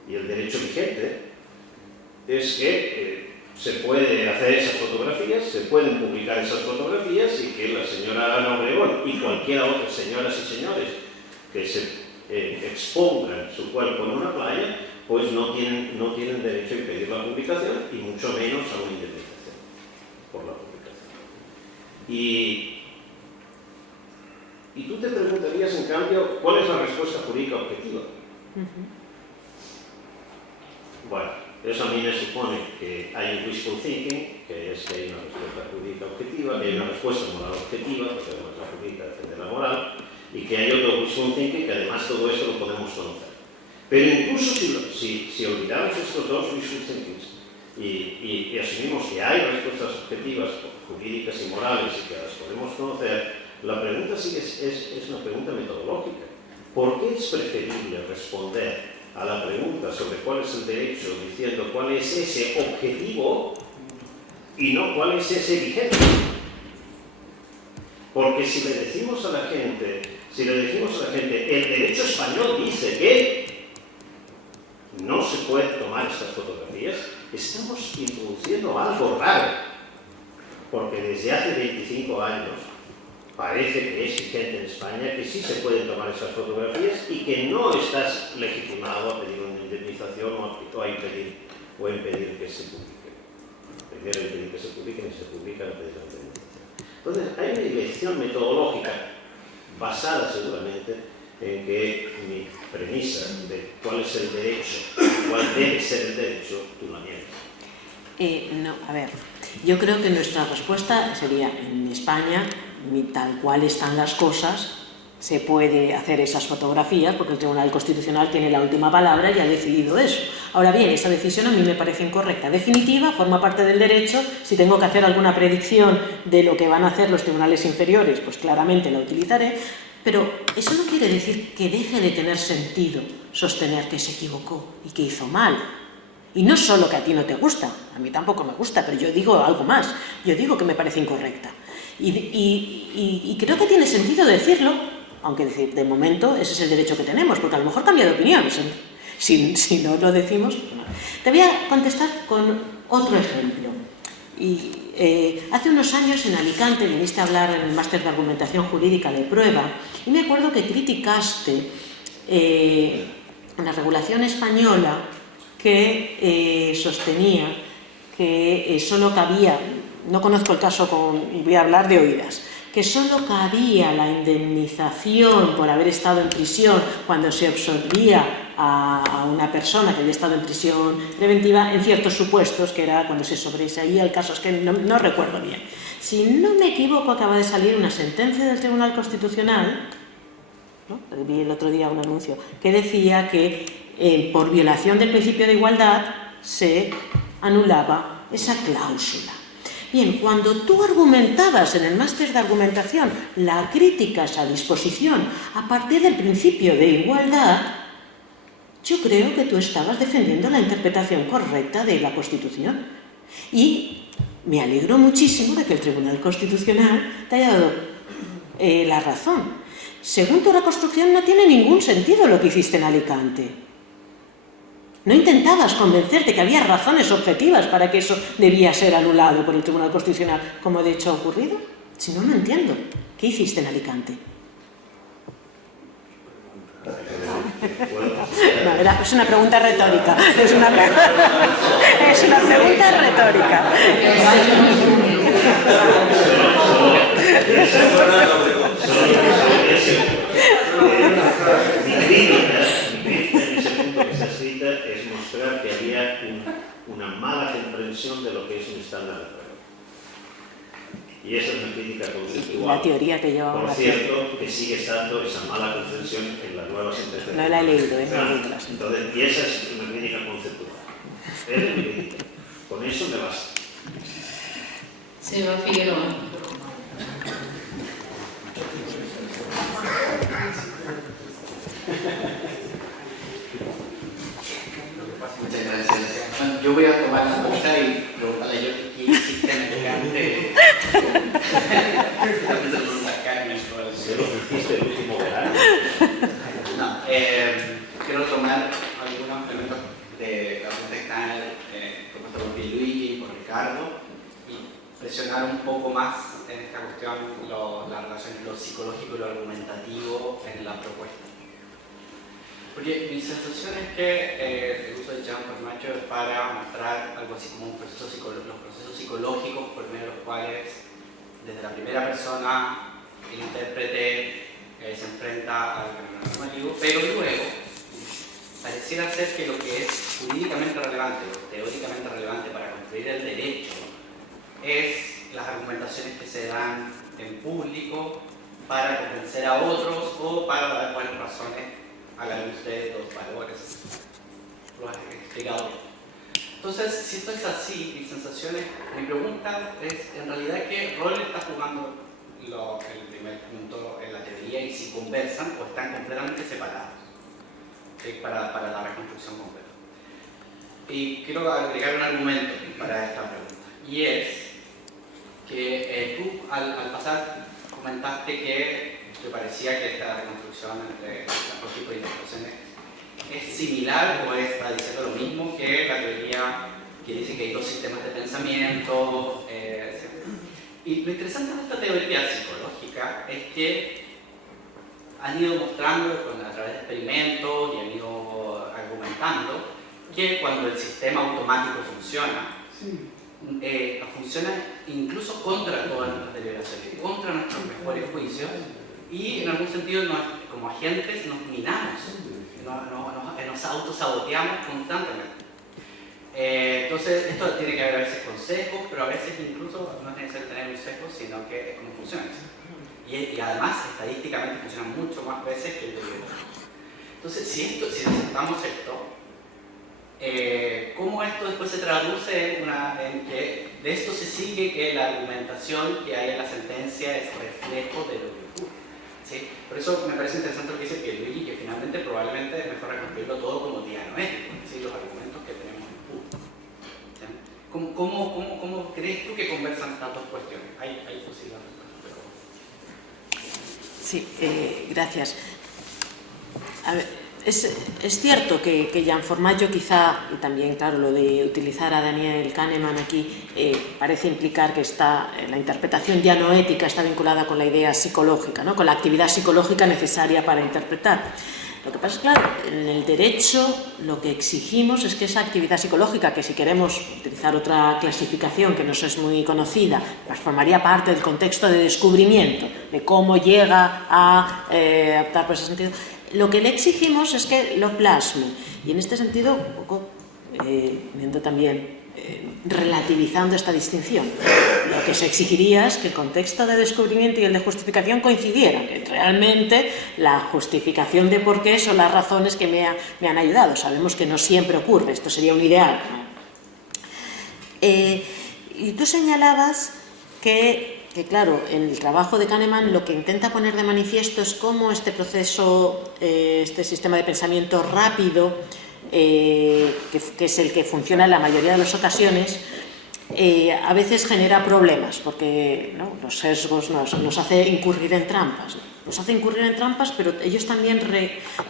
Y el derecho vigente es que se puede hacer esas fotografías, se pueden publicar esas fotografías y que la señora Ana Obregón y cualquiera otra señoras y señores que se expongan su cuerpo en una playa, pues no tienen derecho a impedir la publicación y mucho menos a una indemnización por la publicación. Y tú te preguntarías, en cambio, ¿cuál es la respuesta jurídica objetiva? Bueno, eso a mí me supone que hay un wishful thinking, que es que hay una respuesta jurídica objetiva, que hay una respuesta moral objetiva, porque la respuesta jurídica depende de la moral, y que hay otro wishful thinking, que además todo esto lo podemos conocer. Pero incluso si olvidamos estos dos wishful thinkings y asumimos que hay respuestas objetivas, jurídicas y morales, y que las podemos conocer, la pregunta sí es una pregunta metodológica. ¿Por qué es preferible responder a la pregunta sobre cuál es el derecho diciendo cuál es ese objetivo y no cuál es ese vigente? Porque si le decimos a la gente, el derecho español dice que no se puede tomar estas fotografías, estamos introduciendo algo raro, porque desde hace 25 años parece que es vigente en España que sí se pueden tomar esas fotografías y que no estás legitimado a pedir una indemnización o a impedir que se publique. Primero impedir que se publiquen y se publican a pedir la indemnización. Entonces, hay una elección metodológica basada seguramente en que mi premisa de cuál es el derecho, cuál debe ser el derecho, tú la niegas. No, a ver, yo creo que nuestra respuesta sería, en España, tal cual están las cosas, se puede hacer esas fotografías porque el Tribunal Constitucional tiene la última palabra y ha decidido eso. Ahora bien, esa decisión a mí me parece incorrecta. Definitiva, forma parte del derecho. Si tengo que hacer alguna predicción de lo que van a hacer los tribunales inferiores, pues claramente la utilizaré, pero eso no quiere decir que deje de tener sentido sostener que se equivocó y que hizo mal. Y no solo que a ti no te gusta, a mí tampoco me gusta, pero yo digo algo más, yo digo que me parece incorrecta. Y creo que tiene sentido decirlo, aunque decir, de momento ese es el derecho que tenemos, porque a lo mejor cambia de opinión, si no lo decimos. Te voy a contestar con otro ejemplo. Hace unos años en Alicante viniste a hablar en el máster de argumentación jurídica de prueba y me acuerdo que criticaste la regulación española que sostenía que solo cabía, no conozco el caso y voy a hablar de oídas, que solo cabía la indemnización por haber estado en prisión cuando se absolvía a una persona que había estado en prisión preventiva en ciertos supuestos, que era cuando se sobreseía el caso, es que no recuerdo bien. Si no me equivoco, acaba de salir una sentencia del Tribunal Constitucional, ¿no? Vi el otro día un anuncio, que decía que por violación del principio de igualdad se anulaba esa cláusula. Bien, cuando tú argumentabas en el máster de argumentación la crítica a esa disposición a partir del principio de igualdad, yo creo que tú estabas defendiendo la interpretación correcta de la Constitución. Y me alegro muchísimo de que el Tribunal Constitucional te haya dado la razón. Según tu reconstrucción, no tiene ningún sentido lo que hiciste en Alicante. No intentabas convencerte que había razones objetivas para que eso debía ser anulado por el Tribunal Constitucional, como de hecho ha ocurrido. Si no, no entiendo. ¿Qué hiciste en Alicante? No, es una pregunta retórica. Es una pregunta retórica. Es mostrar que había una mala comprensión de lo que es un estándar de prueba. Y esa es una crítica conceptual. La teoría que llevaba. Por cierto, que sigue estando esa mala comprensión en la nueva sentencia. No la he leído, Entonces, y esa es una crítica conceptual. Es mi crítica. Con eso me basta. Seba Figueroa. Muchas gracias. Bueno, yo voy a tomar la pregunta y preguntarle yo qué hiciste en Alicante. ¿Qué lo que hiciste el último verano? No, quiero tomar algunos elementos de la pregunta que están propuesta por Pierluigi y por Ricardo y presionar un poco más en esta cuestión la relación entre lo psicológico y lo argumentativo en la propuesta. Porque mi sensación es que el uso de Jean Cormacho es para mostrar algo así como los procesos psicológicos por medio de los cuales, desde la primera persona, el intérprete se enfrenta al fenómeno normativo, pero luego pareciera ser que lo que es jurídicamente relevante o teóricamente relevante para construir el derecho es las argumentaciones que se dan en público para convencer a otros o para dar buenas razones a la luz de los valores. Lo has explicado bien. Entonces, si esto es así, mi pregunta es, en realidad, ¿qué rol está jugando el primer punto en la teoría y si conversan o están completamente separados, ¿sí? Para la reconstrucción completa. Y quiero agregar un argumento para esta pregunta, y es que tú al pasar comentaste que te parecía que esta reconstrucción entre los dos tipos de interpretaciones es similar o está diciendo lo mismo que la teoría que dice que hay dos sistemas de pensamiento, etc. Y lo interesante de esta teoría psicológica es que han ido mostrando a través de experimentos y han ido argumentando que cuando el sistema automático funciona, funciona incluso contra todas nuestras deliberaciones, contra nuestros mejores juicios, y en algún sentido como agentes nos minamos, nos autosaboteamos constantemente. Entonces esto tiene que ver a veces con sesgos, pero a veces incluso no es necesario tener un sesgo, sino que es como funciona. Y además estadísticamente funciona mucho más veces que el deliberación. Entonces si aceptamos esto, ¿cómo esto después se traduce en que de esto se sigue que la argumentación que hay en la sentencia es reflejo de lo que ocurre? ¿Sí? Por eso me parece interesante lo que dice Pierluigi, que finalmente probablemente es mejor reconstruirlo todo como dianoético, ¿sí? Los argumentos que tenemos en público. ¿Sí? ¿Cómo crees tú que conversan estas dos cuestiones? Hay posibilidades. Sí, gracias. A ver, es cierto que Jan Formaggio quizá, y también claro lo de utilizar a Daniel Kahneman aquí, parece implicar que la interpretación dianoética está vinculada con la idea psicológica, ¿no? Con la actividad psicológica necesaria para interpretar. Lo que pasa es, claro, en el derecho lo que exigimos es que esa actividad psicológica, que si queremos utilizar otra clasificación que no es muy conocida, pues formaría parte del contexto de descubrimiento, de cómo llega a optar por ese sentido, lo que le exigimos es que lo plasme. Y en este sentido, un poco viendo también, relativizando esta distinción, lo que se exigiría es que el contexto de descubrimiento y el de justificación coincidieran, que realmente la justificación de por qué son las razones que me han ayudado. Sabemos que no siempre ocurre, esto sería un ideal. Y tú señalabas que claro, en el trabajo de Kahneman lo que intenta poner de manifiesto es cómo este proceso, este sistema de pensamiento rápido, que es el que funciona en la mayoría de las ocasiones, a veces genera problemas, porque ¿no? los sesgos nos hace incurrir en trampas. Nos hace incurrir en trampas, pero ellos también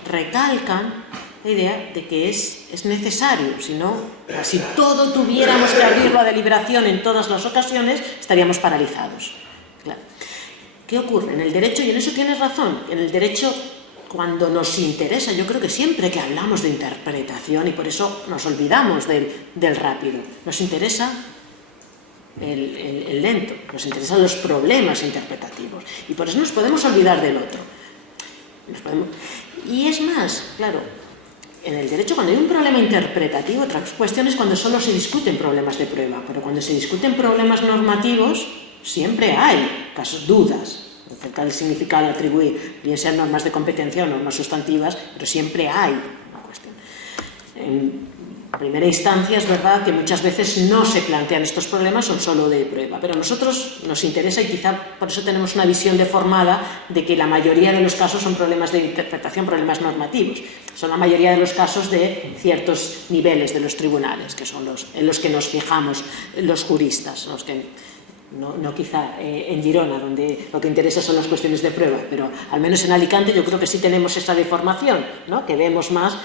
recalcan la idea de que es necesario, si todo tuviéramos que abrirlo a deliberación en todas las ocasiones, estaríamos paralizados. Claro. ¿Qué ocurre? En el derecho, y en eso tienes razón, en el derecho, cuando nos interesa, yo creo que siempre que hablamos de interpretación, y por eso nos olvidamos del rápido, nos interesa el lento, nos interesan los problemas interpretativos, y por eso nos podemos olvidar del otro. Y es más, claro, en el derecho, cuando hay un problema interpretativo, otra cuestión es cuando solo se discuten problemas de prueba, pero cuando se discuten problemas normativos, siempre hay dudas acerca del significado de atribuir, bien sean normas de competencia o normas sustantivas, pero siempre hay una cuestión. En primera instancia es verdad que muchas veces no se plantean estos problemas, son solo de prueba, pero a nosotros nos interesa, y quizá por eso tenemos una visión deformada de que la mayoría de los casos son problemas de interpretación, problemas normativos. Son la mayoría de los casos de ciertos niveles de los tribunales, que son en los que nos fijamos los juristas, los que no quizá en Girona, donde lo que interesa son las cuestiones de prueba, pero al menos en Alicante yo creo que sí tenemos esa deformación, ¿no? Que vemos más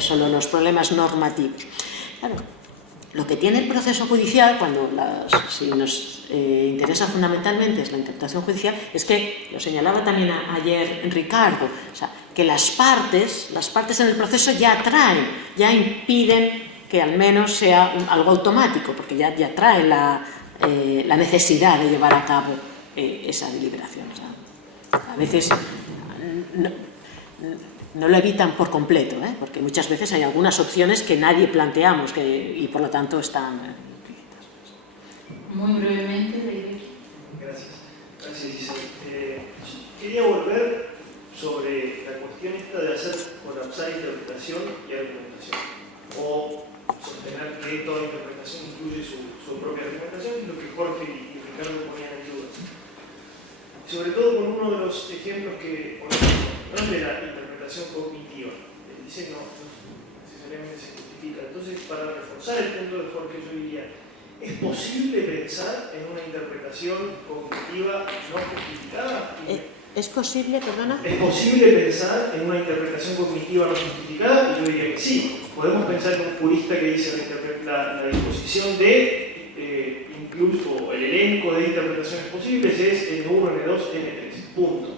solo los problemas normativos. Claro, lo que tiene el proceso judicial, si nos interesa fundamentalmente es la interpretación judicial, es que, lo señalaba también ayer Ricardo, o sea, que las partes en el proceso ya traen, ya impiden que al menos sea algo automático, porque ya traen la necesidad de llevar a cabo esa deliberación. O sea, a veces no lo evitan por completo, porque muchas veces hay algunas opciones que nadie planteamos y por lo tanto están muy brevemente, David. Gracias Isabel. Quería volver sobre la cuestión esta de hacer colapsar interpretación y argumentación, o sostener que toda interpretación incluye su propia argumentación, lo que Jorge y Ricardo ponían en duda. sobre todo con uno de los ejemplos que no es de la interpretación cognitiva, el diseño no necesariamente se justifica. Entonces, para reforzar el punto de Jorge, yo diría, ¿es posible pensar en una interpretación cognitiva no justificada? ¿Es posible, perdona? ¿Es posible pensar en una interpretación cognitiva no justificada? Y yo diría que sí. Podemos pensar en un jurista que dice la disposición de, incluso el elenco de interpretaciones posibles es N1, N2, N3. Punto.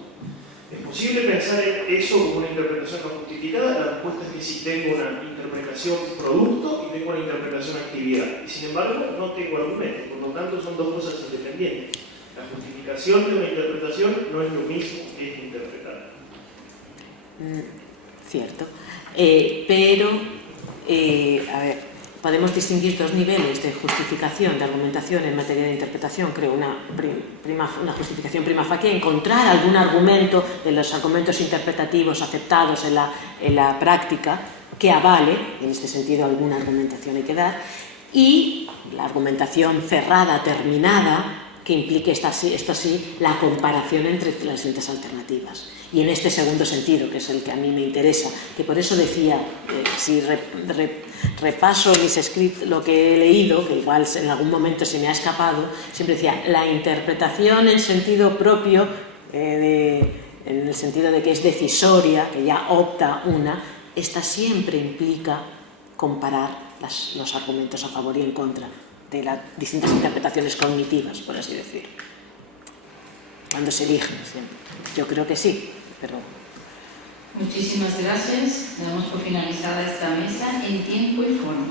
¿Es posible pensar en eso como una interpretación no justificada? La respuesta es que sí, tengo una interpretación producto y tengo una interpretación actividad. Y sin embargo, no tengo argumentos. Por lo tanto, son dos cosas independientes. La justificación de una interpretación no es lo mismo que interpretar. Cierto. A ver, podemos distinguir dos niveles de justificación, de argumentación en materia de interpretación. Creo una justificación prima facie, encontrar algún argumento de los argumentos interpretativos aceptados en la práctica que avale, en este sentido alguna argumentación hay que dar, y la argumentación cerrada, terminada, que implique esto sí, la comparación entre las distintas alternativas. Y en este segundo sentido, que es el que a mí me interesa, que por eso decía, si repaso mis escritos, lo que he leído, que igual en algún momento se me ha escapado, siempre decía, la interpretación en sentido propio, en el sentido de que es decisoria, que ya opta una, esta siempre implica comparar los argumentos a favor y en contra de las distintas interpretaciones cognitivas, por así decir. Cuando se eligen siempre. Yo creo que sí, pero... Muchísimas gracias. Damos por finalizada esta mesa en tiempo y forma.